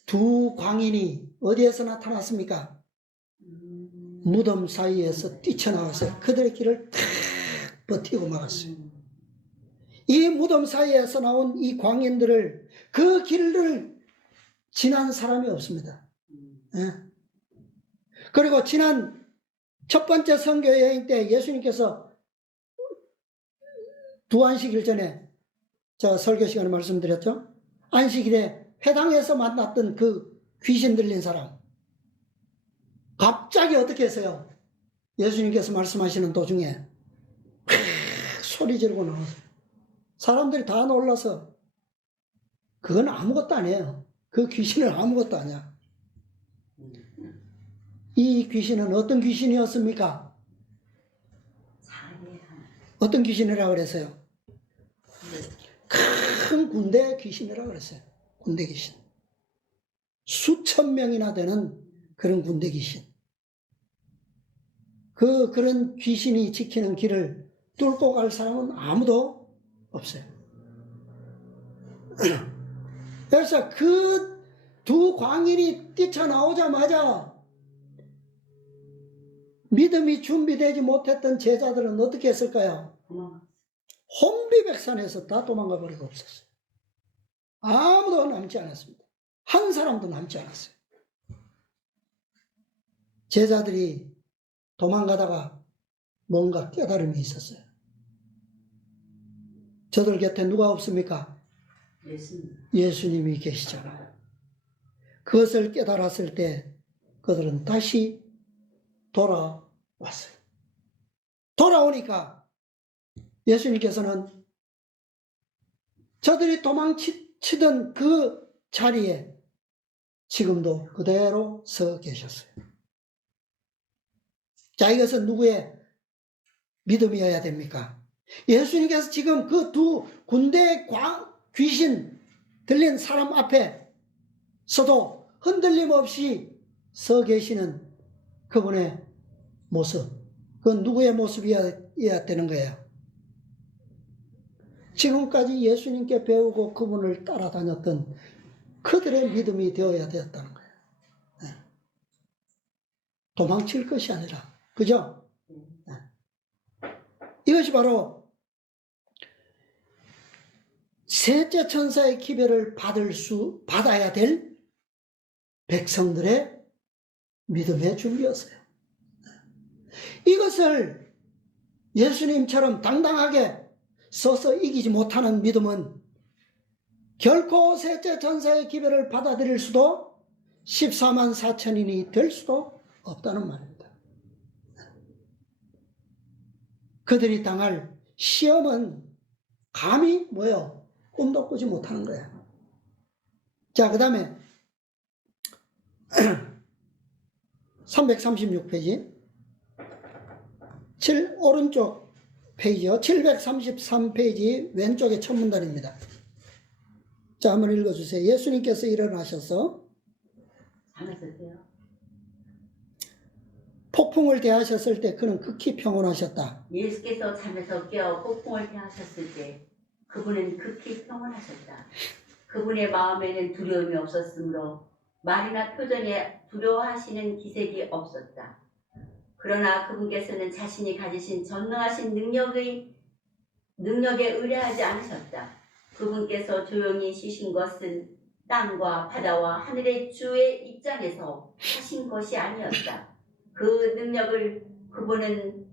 두 광인이 어디에서 나타났습니까? 무덤 사이에서 뛰쳐나와서 그들의 길을 탁 버티고 말았어요. 이 무덤 사이에서 나온 이 광인들을, 그 길을 지난 사람이 없습니다. 예. 그리고 지난 첫 번째 선교 여행 때 예수님께서 두 안식일 전에 저 설교 시간에 말씀드렸죠. 안식일에 회당에서 만났던 그 귀신 들린 사람, 갑자기 어떻게 했어요? 예수님께서 말씀하시는 도중에 소리 지르고 나왔어요. 사람들이 다 놀라서, 그건 아무것도 아니에요. 그 귀신은 아무것도 아니야. 이 귀신은 어떤 귀신이었습니까? 어떤 귀신이라고 그랬어요? 큰 군대 귀신이라고 그랬어요. 군대 귀신. 수천 명이나 되는 그런 군대 귀신. 그런 귀신이 지키는 길을 뚫고 갈 사람은 아무도 없어요. 그래서 그 두 광인이 뛰쳐나오자마자 믿음이 준비되지 못했던 제자들은 어떻게 했을까요? 혼비백산에서 다 도망가 버리고 없었어요. 아무도 남지 않았습니다. 한 사람도 남지 않았어요. 제자들이 도망가다가 뭔가 깨달음이 있었어요. 저들 곁에 누가 없습니까? 예수님이 계시잖아요. 그것을 깨달았을 때 그들은 다시 돌아왔어요. 돌아오니까 예수님께서는 저들이 도망치던 그 자리에 지금도 그대로 서 계셨어요. 자, 이것은 누구의 믿음이어야 됩니까? 예수님께서 지금 그 두 군대 귀신 들린 사람 앞에서도 흔들림 없이 서 계시는 그분의 모습, 그건 누구의 모습이어야 되는 거예요? 지금까지 예수님께 배우고 그분을 따라다녔던 그들의 믿음이 되어야 되었다는 거예요. 네. 도망칠 것이 아니라, 그죠? 네. 이것이 바로 셋째 천사의 기별을 받아야 될 백성들의 믿음의 준비였어요. 이것을 예수님처럼 당당하게 서서 이기지 못하는 믿음은 결코 셋째 천사의 기별을 받아들일 수도 14만 4천인이 될 수도 없다는 말입니다. 그들이 당할 시험은 감히 뭐요? 꿈도 꾸지 못하는 거예요. 자, 그 다음에 336페이지 오른쪽 페이지요. 733페이지 왼쪽의 첫 문단입니다. 자, 한번 읽어주세요. 예수님께서 일어나셔서 폭풍을 대하셨을 때 그는 극히 평온하셨다. 예수께서 잠에서 깨어 폭풍을 대하셨을 때 그분은 극히 평온하셨다. 그분의 마음에는 두려움이 없었으므로 말이나 표정에 두려워하시는 기색이 없었다. 그러나 그분께서는 자신이 가지신 전능하신 능력에 의뢰하지 않으셨다. 그분께서 조용히 쉬신 것은 땅과 바다와 하늘의 주의 입장에서 하신 것이 아니었다. 그 능력을 그분은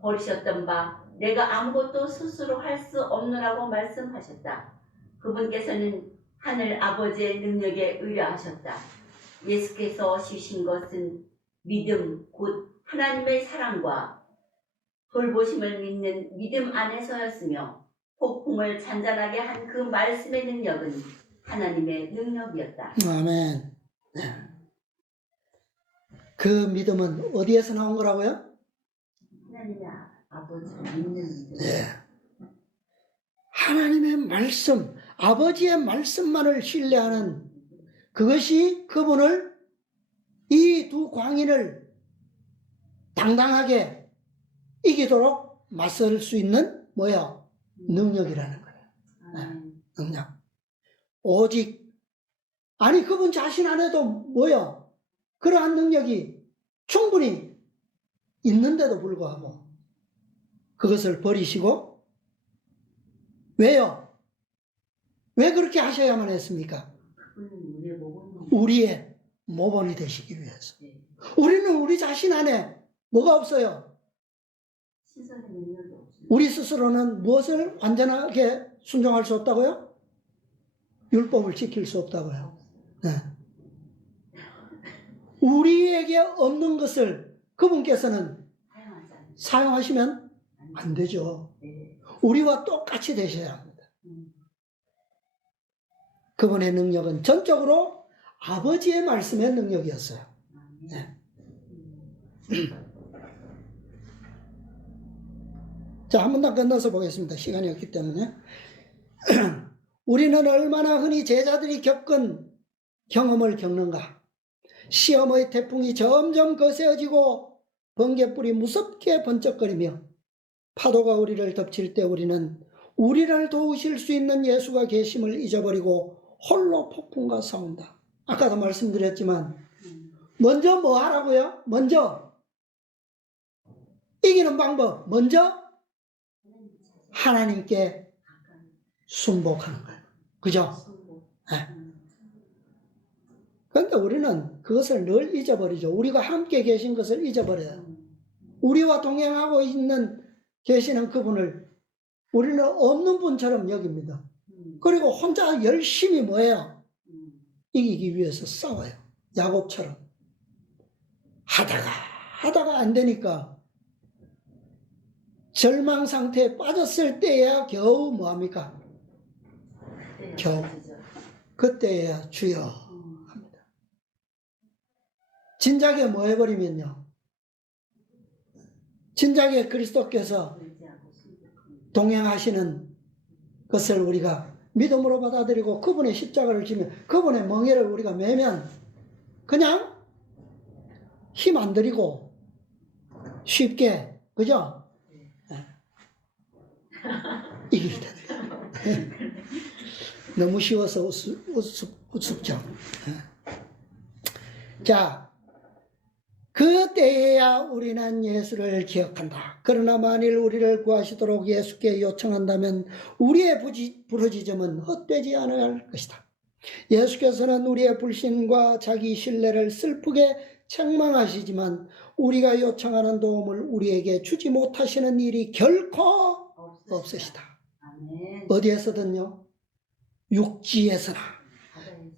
버리셨던 바 내가 아무것도 스스로 할 수 없노라고 말씀하셨다. 그분께서는 하늘 아버지의 능력에 의뢰하셨다. 예수께서 쉬신 것은 믿음 곧 하나님의 사랑과 돌보심을 믿는 믿음 안에서였으며 폭풍을 잔잔하게 한 그 말씀의 능력은 하나님의 능력이었다. 아멘. 그 믿음은 어디에서 나온 거라고요? 하나님의 아버지를 믿는 네. 하나님의 말씀, 아버지의 말씀만을 신뢰하는 그것이 그분을, 이 두 광인을 당당하게 이기도록 맞설 수 있는 뭐야? 능력이라는 거예요. 아멘. 능력. 오직, 아니 그분 자신 안에도 뭐야? 그러한 능력이 충분히 있는데도 불구하고 그것을 버리시고, 왜요? 왜 그렇게 하셔야만 했습니까? 그분은 우리의 모범. 우리의 모범이 되시기 위해서. 네. 우리는 우리 자신 안에 뭐가 없어요? 신선의 능력이 없어요. 우리 스스로는 무엇을 완전하게 순종할 수 없다고요? 율법을 지킬 수 없다고요. 네. 우리에게 없는 것을 그분께서는 사용하지 않는. 사용하시면 안 되죠. 네. 우리와 똑같이 되셔야 합니다. 음. 그분의 능력은 전적으로 아버지의 말씀의 능력이었어요. 아멘. 네. 음. 자, 한 번 더 건너서 보겠습니다. 시간이 없기 때문에. 우리는 얼마나 흔히 제자들이 겪은 경험을 겪는가. 시험의 태풍이 점점 거세어지고 번개불이 무섭게 번쩍거리며 파도가 우리를 덮칠 때 우리는 우리를 도우실 수 있는 예수가 계심을 잊어버리고 홀로 폭풍과 싸운다. 아까도 말씀드렸지만 먼저 뭐 하라고요? 먼저 이기는 방법, 먼저 하나님께 순복하는 거예요. 그죠? 네. 그런데 우리는 그것을 늘 잊어버리죠. 우리가 함께 계신 것을 잊어버려요. 우리와 동행하고 있는 계시는 그분을 우리는 없는 분처럼 여깁니다. 그리고 혼자 열심히 뭐예요? 이기기 위해서 싸워요. 야곱처럼. 하다가 안 되니까 절망 상태에 빠졌을 때야 겨우 뭐합니까? 겨우 그때야 주여 합니다. 진작에 뭐 해버리면요, 진작에 그리스도께서 동행하시는 것을 우리가 믿음으로 받아들이고 그분의 십자가를 지며 그분의 멍에를 우리가 매면 그냥 힘 안 들이고 쉽게, 그죠? 네. 이길 텐데. 너무 쉬워서 우습죠. 자, 그때에야 우리는 예수를 기억한다. 그러나 만일 우리를 구하시도록 예수께 요청한다면 우리의 부르짖음은 헛되지 않을 것이다. 예수께서는 우리의 불신과 자기 신뢰를 슬프게 책망하시지만 우리가 요청하는 도움을 우리에게 주지 못하시는 일이 결코 없으시다. 아멘. 어디에서든요, 육지에서나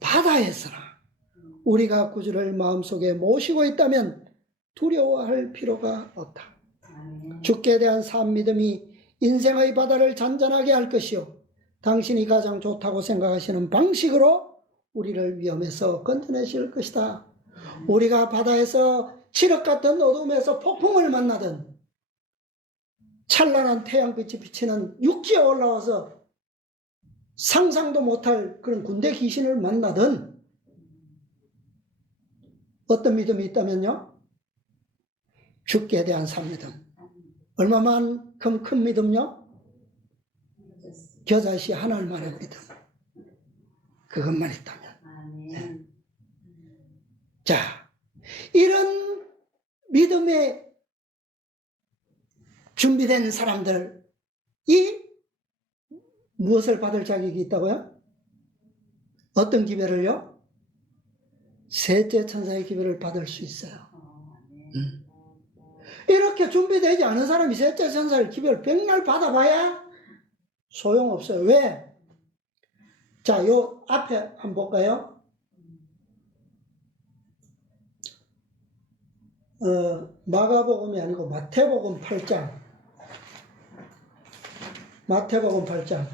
바다에서나 우리가 구주를 마음속에 모시고 있다면 두려워할 필요가 없다. 아멘. 주께 대한 산 믿음이 인생의 바다를 잔잔하게 할 것이요, 당신이 가장 좋다고 생각하시는 방식으로 우리를 위험에서 건져내실 것이다. 우리가 바다에서 칠흑 같은 어둠에서 폭풍을 만나든 찬란한 태양빛이 비치는 육지에 올라와서 상상도 못할 그런 군대 귀신을 만나든 어떤 믿음이 있다면요, 주께 대한 산 믿음. 얼마만큼 큰 믿음요? 겨자씨 하늘만의 믿음. 그것만 있다면. 아멘. 자, 이런 믿음에 준비된 사람들이 무엇을 받을 자격이 있다고요? 어떤 기별을요? 셋째 천사의 기별을 받을 수 있어요. 이렇게 준비되지 않은 사람이 셋째 천사의 기별을 백날 받아봐야 소용없어요. 왜? 자, 요 앞에 한번 볼까요? 마가복음이 아니고 마태복음 8장. 마태복음 8장.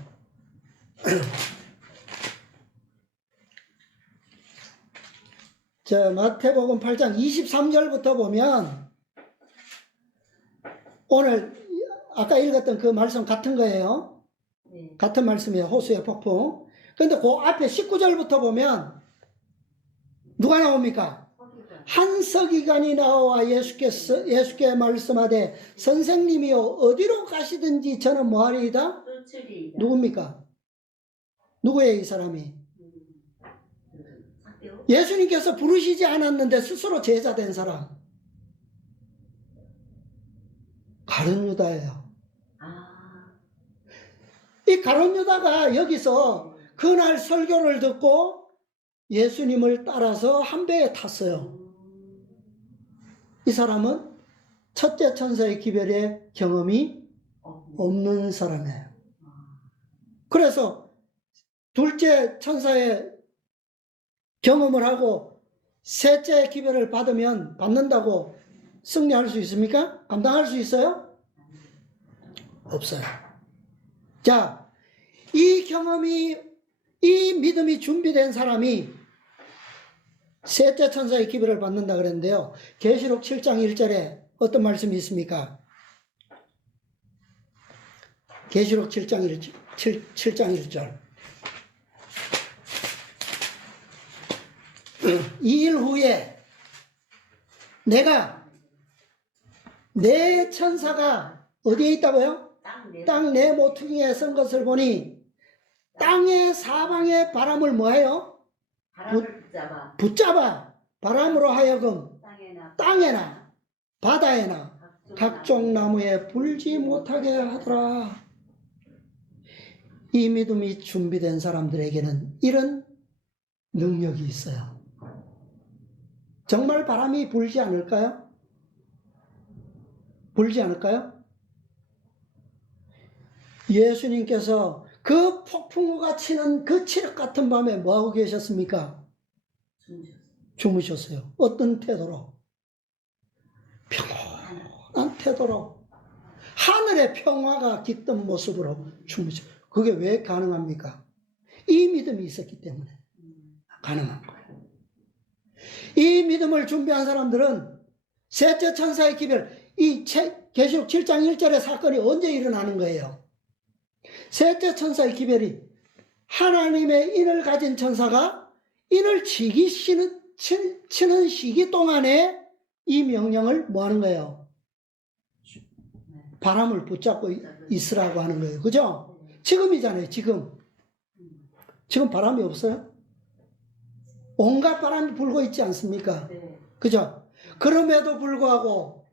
자, 마태복음 8장 23절부터 보면 오늘 아까 읽었던 그 말씀 같은 거예요. 네. 같은 말씀이에요. 호수의 폭풍. 근데 그 앞에 19절부터 보면 누가 나옵니까? 서기관. 한 서기관이 나와 예수께 말씀하되 선생님이요 어디로 가시든지 저는 뭐하리이다? 쫓으리이다. 누굽니까? 누구예요 이 사람이? 사개오? 예수님께서 부르시지 않았는데 스스로 제자 된 사람. 가룟 유다예요. 아. 이 가룟 유다가 여기서 그날 설교를 듣고 예수님을 따라서 한 배에 탔어요. 이 사람은 첫째 천사의 기별의 경험이 없는 사람이에요. 그래서 둘째 천사의 경험을 하고 셋째 기별을 받는다고 승리할 수 있습니까? 감당할 수 있어요? 없어요. 자, 이 믿음이 준비된 사람이 셋째 천사의 기별을 받는다 그랬는데요. 계시록 7장 1절에 어떤 말씀이 있습니까? 계시록 7장 1절. 2일 후에 내가 내 천사가 어디에 있다고요? 땅 내 모퉁이에 선 것을 보니 땅의 사방의 바람을 뭐해요? 바람을 붙잡아 바람으로 하여금 땅에나 바다에나 각종 나무에 불지 못하게 하더라. 이 믿음이 준비된 사람들에게는 이런 능력이 있어요. 정말 바람이 불지 않을까요? 불지 않을까요? 예수님께서 그 폭풍우가 치는 그 칠흑 같은 밤에 뭐하고 계셨습니까? 주무셨어요. 어떤 태도로? 평온한 태도로 하늘의 평화가 깃든 모습으로 주무셨어요. 그게 왜 가능합니까? 이 믿음이 있었기 때문에 가능한 거예요. 이 믿음을 준비한 사람들은 셋째 천사의 기별, 이 계시록 7장 1절의 사건이 언제 일어나는 거예요? 셋째 천사의 기별이 하나님의 인을 가진 천사가 인을 치는 시기 동안에 이 명령을 뭐 하는 거예요? 바람을 붙잡고 있으라고 하는 거예요. 그죠? 지금이잖아요. 지금 바람이 없어요? 온갖 바람이 불고 있지 않습니까? 그죠? 그럼에도 불구하고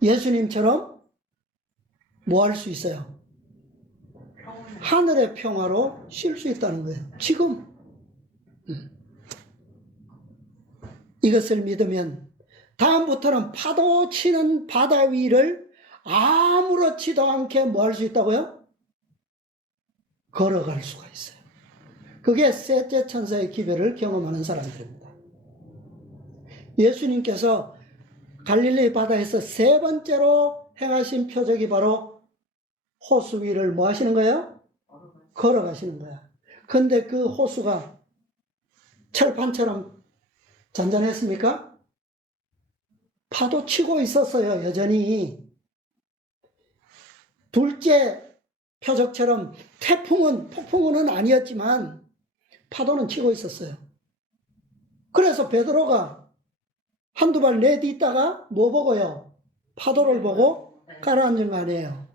예수님처럼 뭐 할 수 있어요? 하늘의 평화로 쉴 수 있다는 거예요. 지금. 이것을 믿으면 다음부터는 파도 치는 바다 위를 아무렇지도 않게 뭐 할 수 있다고요? 걸어갈 수가 있어요. 그게 셋째 천사의 기별을 경험하는 사람들입니다. 예수님께서 갈릴리 바다에서 세 번째로 행하신 표적이 바로 호수 위를 뭐 하시는 거예요? 걸어가시는 거야. 근데 그 호수가 철판처럼 잔잔했습니까? 파도 치고 있었어요. 여전히. 둘째 표적처럼 폭풍우는 아니었지만 파도는 치고 있었어요. 그래서 베드로가 한두 발 내딛다가 뭐 보고요? 파도를 보고 가라앉은 거 아니에요.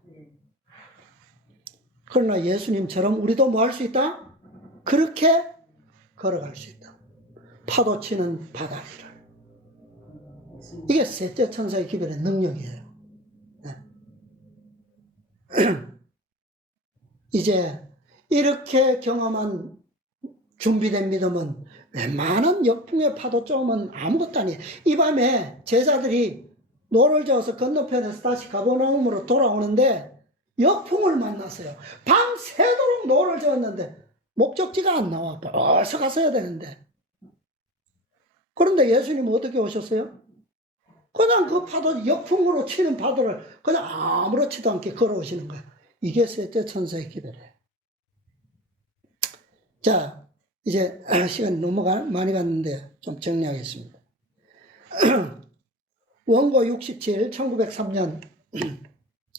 그러나 예수님처럼 우리도 뭐 할 수 있다? 그렇게 걸어갈 수 있다. 파도 치는 바다 위를. 이게 셋째 천사의 기별의 능력이에요. 네. 이제 이렇게 경험한 준비된 믿음은 웬만한 역풍의 파도 쪼면 아무것도 아니에요. 이 밤에 제자들이 노를 저어서 건너편에서 다시 가버나움으로 돌아오는데 역풍을 만났어요. 밤새도록 노를 저었는데 목적지가 안 나와. 벌써 갔어야 되는데. 그런데 예수님은 어떻게 오셨어요? 그냥 그 파도, 역풍으로 치는 파도를 그냥 아무렇지도 않게 걸어오시는 거예요. 이게 셋째 천사의 기별이에요. 자, 이제 시간이 너무 많이 갔는데 좀 정리하겠습니다. 원고 67, 1903년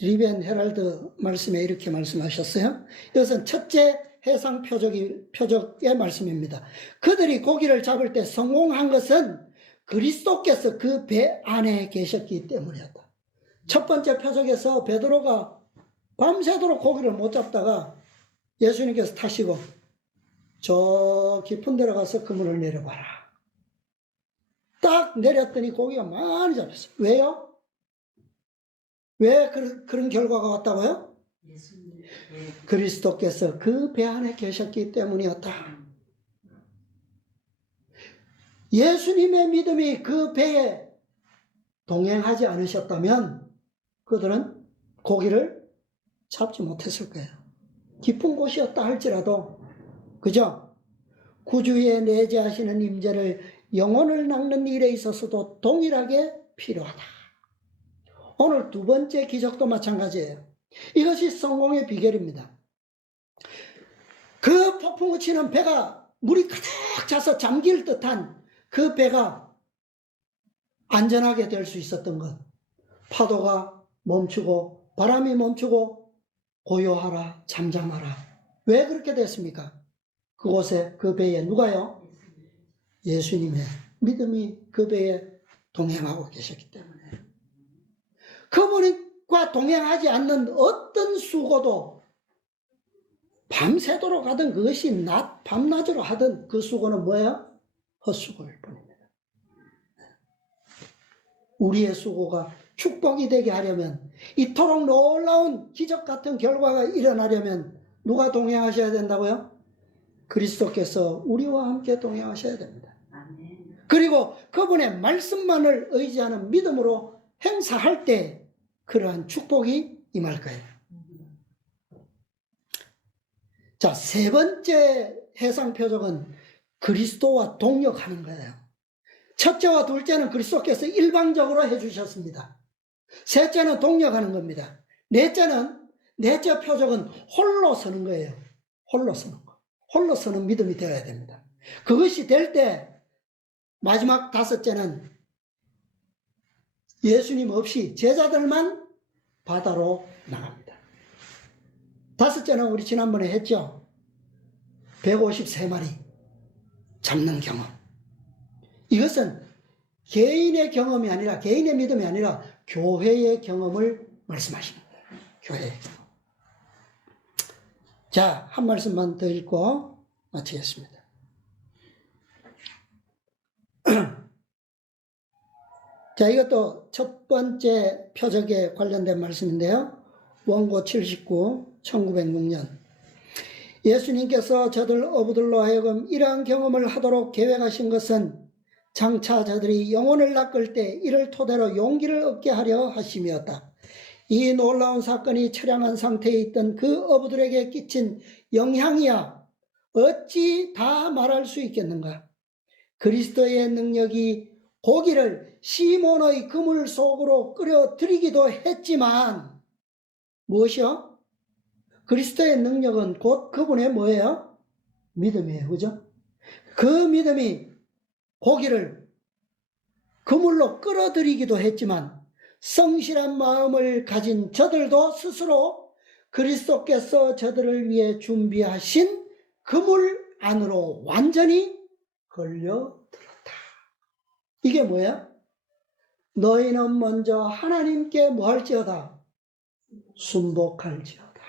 리벤 헤럴드 말씀에 이렇게 말씀하셨어요. 이것은 첫째 해상 표적의 말씀입니다. 그들이 고기를 잡을 때 성공한 것은 그리스도께서 그 배 안에 계셨기 때문이었다. 첫 번째 표적에서 베드로가 밤새도록 고기를 못 잡다가 예수님께서 타시고 저 깊은 데로 가서 그물을 내려봐라. 딱 내렸더니 고기가 많이 잡혔어요. 왜요? 왜 그런 결과가 왔다고요? 예수님. 그리스도께서 그 배 안에 계셨기 때문이었다. 예수님의 믿음이 그 배에 동행하지 않으셨다면 그들은 고기를 잡지 못했을 거예요. 깊은 곳이었다 할지라도, 그죠? 구주에 내재하시는 임재를 영혼을 낚는 일에 있어서도 동일하게 필요하다. 오늘 두 번째 기적도 마찬가지예요. 이것이 성공의 비결입니다. 그 폭풍우 치는 배가 물이 가득 차서 잠길 듯한 그 배가 안전하게 될 수 있었던 것. 파도가 멈추고 바람이 멈추고 고요하라, 잠잠하라. 왜 그렇게 됐습니까? 그곳에 그 배에 누가요? 예수님의 믿음이 그 배에 동행하고 계셨기 때문에. 그분과 동행하지 않는 어떤 수고도 밤새도록 하든 그것이 밤낮으로 하든 그 수고는 뭐예요? 헛수고일 뿐입니다. 우리의 수고가 축복이 되게 하려면, 이토록 놀라운 기적 같은 결과가 일어나려면 누가 동행하셔야 된다고요? 그리스도께서 우리와 함께 동행하셔야 됩니다. 아멘. 그리고 그분의 말씀만을 의지하는 믿음으로 행사할 때 그러한 축복이 임할 거예요. 자, 세 번째 해상 표적은 그리스도와 동역하는 거예요. 첫째와 둘째는 그리스도께서 일방적으로 해주셨습니다. 셋째는 동역하는 겁니다. 넷째 표적은 홀로 서는 거예요. 홀로 서는 거. 홀로 서는 믿음이 되어야 됩니다. 그것이 될 때 마지막 다섯째는 예수님 없이 제자들만 바다로 나갑니다. 다섯째는 우리 지난번에 했죠. 153마리 잡는 경험. 이것은 개인의 경험이 아니라, 개인의 믿음이 아니라 교회의 경험을 말씀하시는 거예요. 교회의 경험. 자, 한 말씀만 더 읽고 마치겠습니다. 자, 이것도 첫 번째 표적에 관련된 말씀인데요. 원고 79, 1906년. 예수님께서 저들 어부들로 하여금 이러한 경험을 하도록 계획하신 것은 장차 저들이 영혼을 낚을 때 이를 토대로 용기를 얻게 하려 하심이었다. 이 놀라운 사건이 처량한 상태에 있던 그 어부들에게 끼친 영향이야 어찌 다 말할 수 있겠는가. 그리스도의 능력이 고기를 시몬의 그물 속으로 끌어들이기도 했지만, 무엇이요? 그리스도의 능력은 곧 그분의 뭐예요? 믿음이에요. 그죠? 그 믿음이 고기를 그물로 끌어들이기도 했지만, 성실한 마음을 가진 저들도 스스로 그리스도께서 저들을 위해 준비하신 그물 안으로 완전히 걸려들었다. 이게 뭐야? 너희는 먼저 하나님께 뭐 할지어다? 순복할지어다.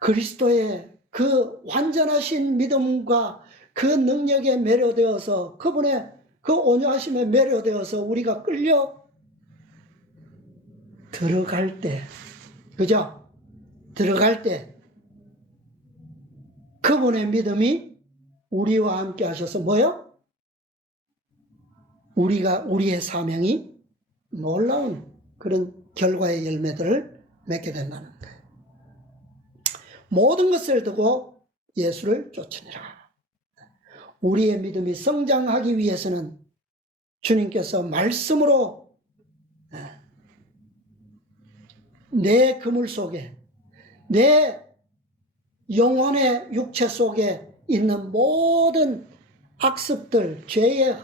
그리스도의 그 완전하신 믿음과 그 능력에 매료되어서, 그분의 그 온유하심에 매료되어서 우리가 끌려 들어갈 때, 그죠? 들어갈 때 그분의 믿음이 우리와 함께 하셔서 뭐요? 우리의 사명이 놀라운 그런 결과의 열매들을 맺게 된다는 거예요. 모든 것을 두고 예수를 쫓으니라. 우리의 믿음이 성장하기 위해서는 주님께서 말씀으로 내 그물 속에, 내 영혼의 육체 속에 있는 모든 악습들, 죄의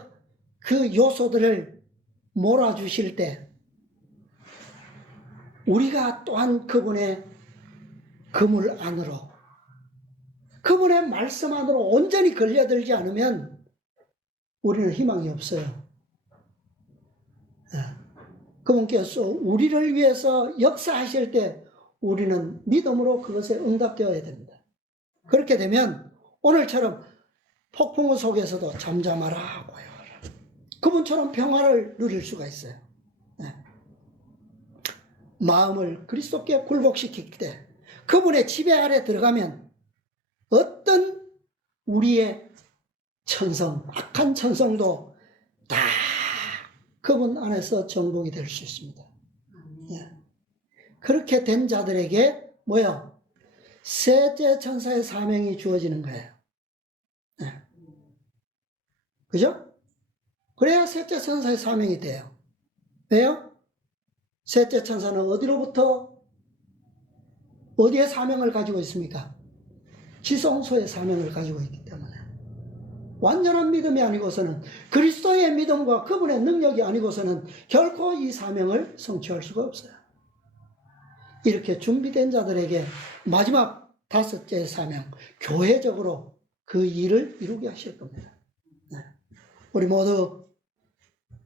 그 요소들을 몰아주실 때 우리가 또한 그분의 그물 안으로, 그분의 말씀 안으로 온전히 걸려들지 않으면 우리는 희망이 없어요. 그분께서 우리를 위해서 역사하실 때 우리는 믿음으로 그것에 응답되어야 됩니다. 그렇게 되면 오늘처럼 폭풍우 속에서도 잠잠하라 하고요. 그분처럼 평화를 누릴 수가 있어요. 마음을 그리스도께 굴복시킬 때 그분의 지배 아래 들어가면 어떤 우리의 천성, 악한 천성도 다 그분 안에서 정복이 될 수 있습니다. 그렇게 된 자들에게 뭐요? 셋째 천사의 사명이 주어지는 거예요. 그죠? 그래야 셋째 천사의 사명이 돼요. 왜요? 셋째 천사는 어디로부터 어디에 사명을 가지고 있습니까? 지성소의 사명을 가지고 있기 때문에 완전한 믿음이 아니고서는, 그리스도의 믿음과 그분의 능력이 아니고서는 결코 이 사명을 성취할 수가 없어요. 이렇게 준비된 자들에게 마지막 다섯째 사명, 교회적으로 그 일을 이루게 하실 겁니다. 우리 모두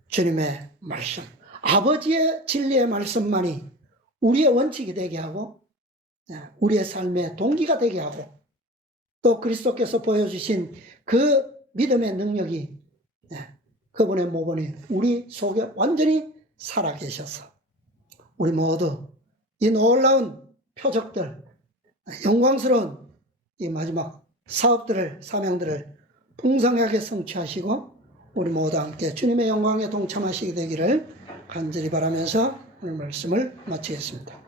주님의 말씀, 아버지의 진리의 말씀만이 우리의 원칙이 되게 하고 우리의 삶의 동기가 되게 하고, 또 그리스도께서 보여주신 그 믿음의 능력이, 그분의 모본이 우리 속에 완전히 살아계셔서 우리 모두 이 놀라운 표적들, 영광스러운 이 마지막 사업들을, 사명들을 풍성하게 성취하시고 우리 모두 함께 주님의 영광에 동참하시게 되기를 간절히 바라면서 오늘 말씀을 마치겠습니다.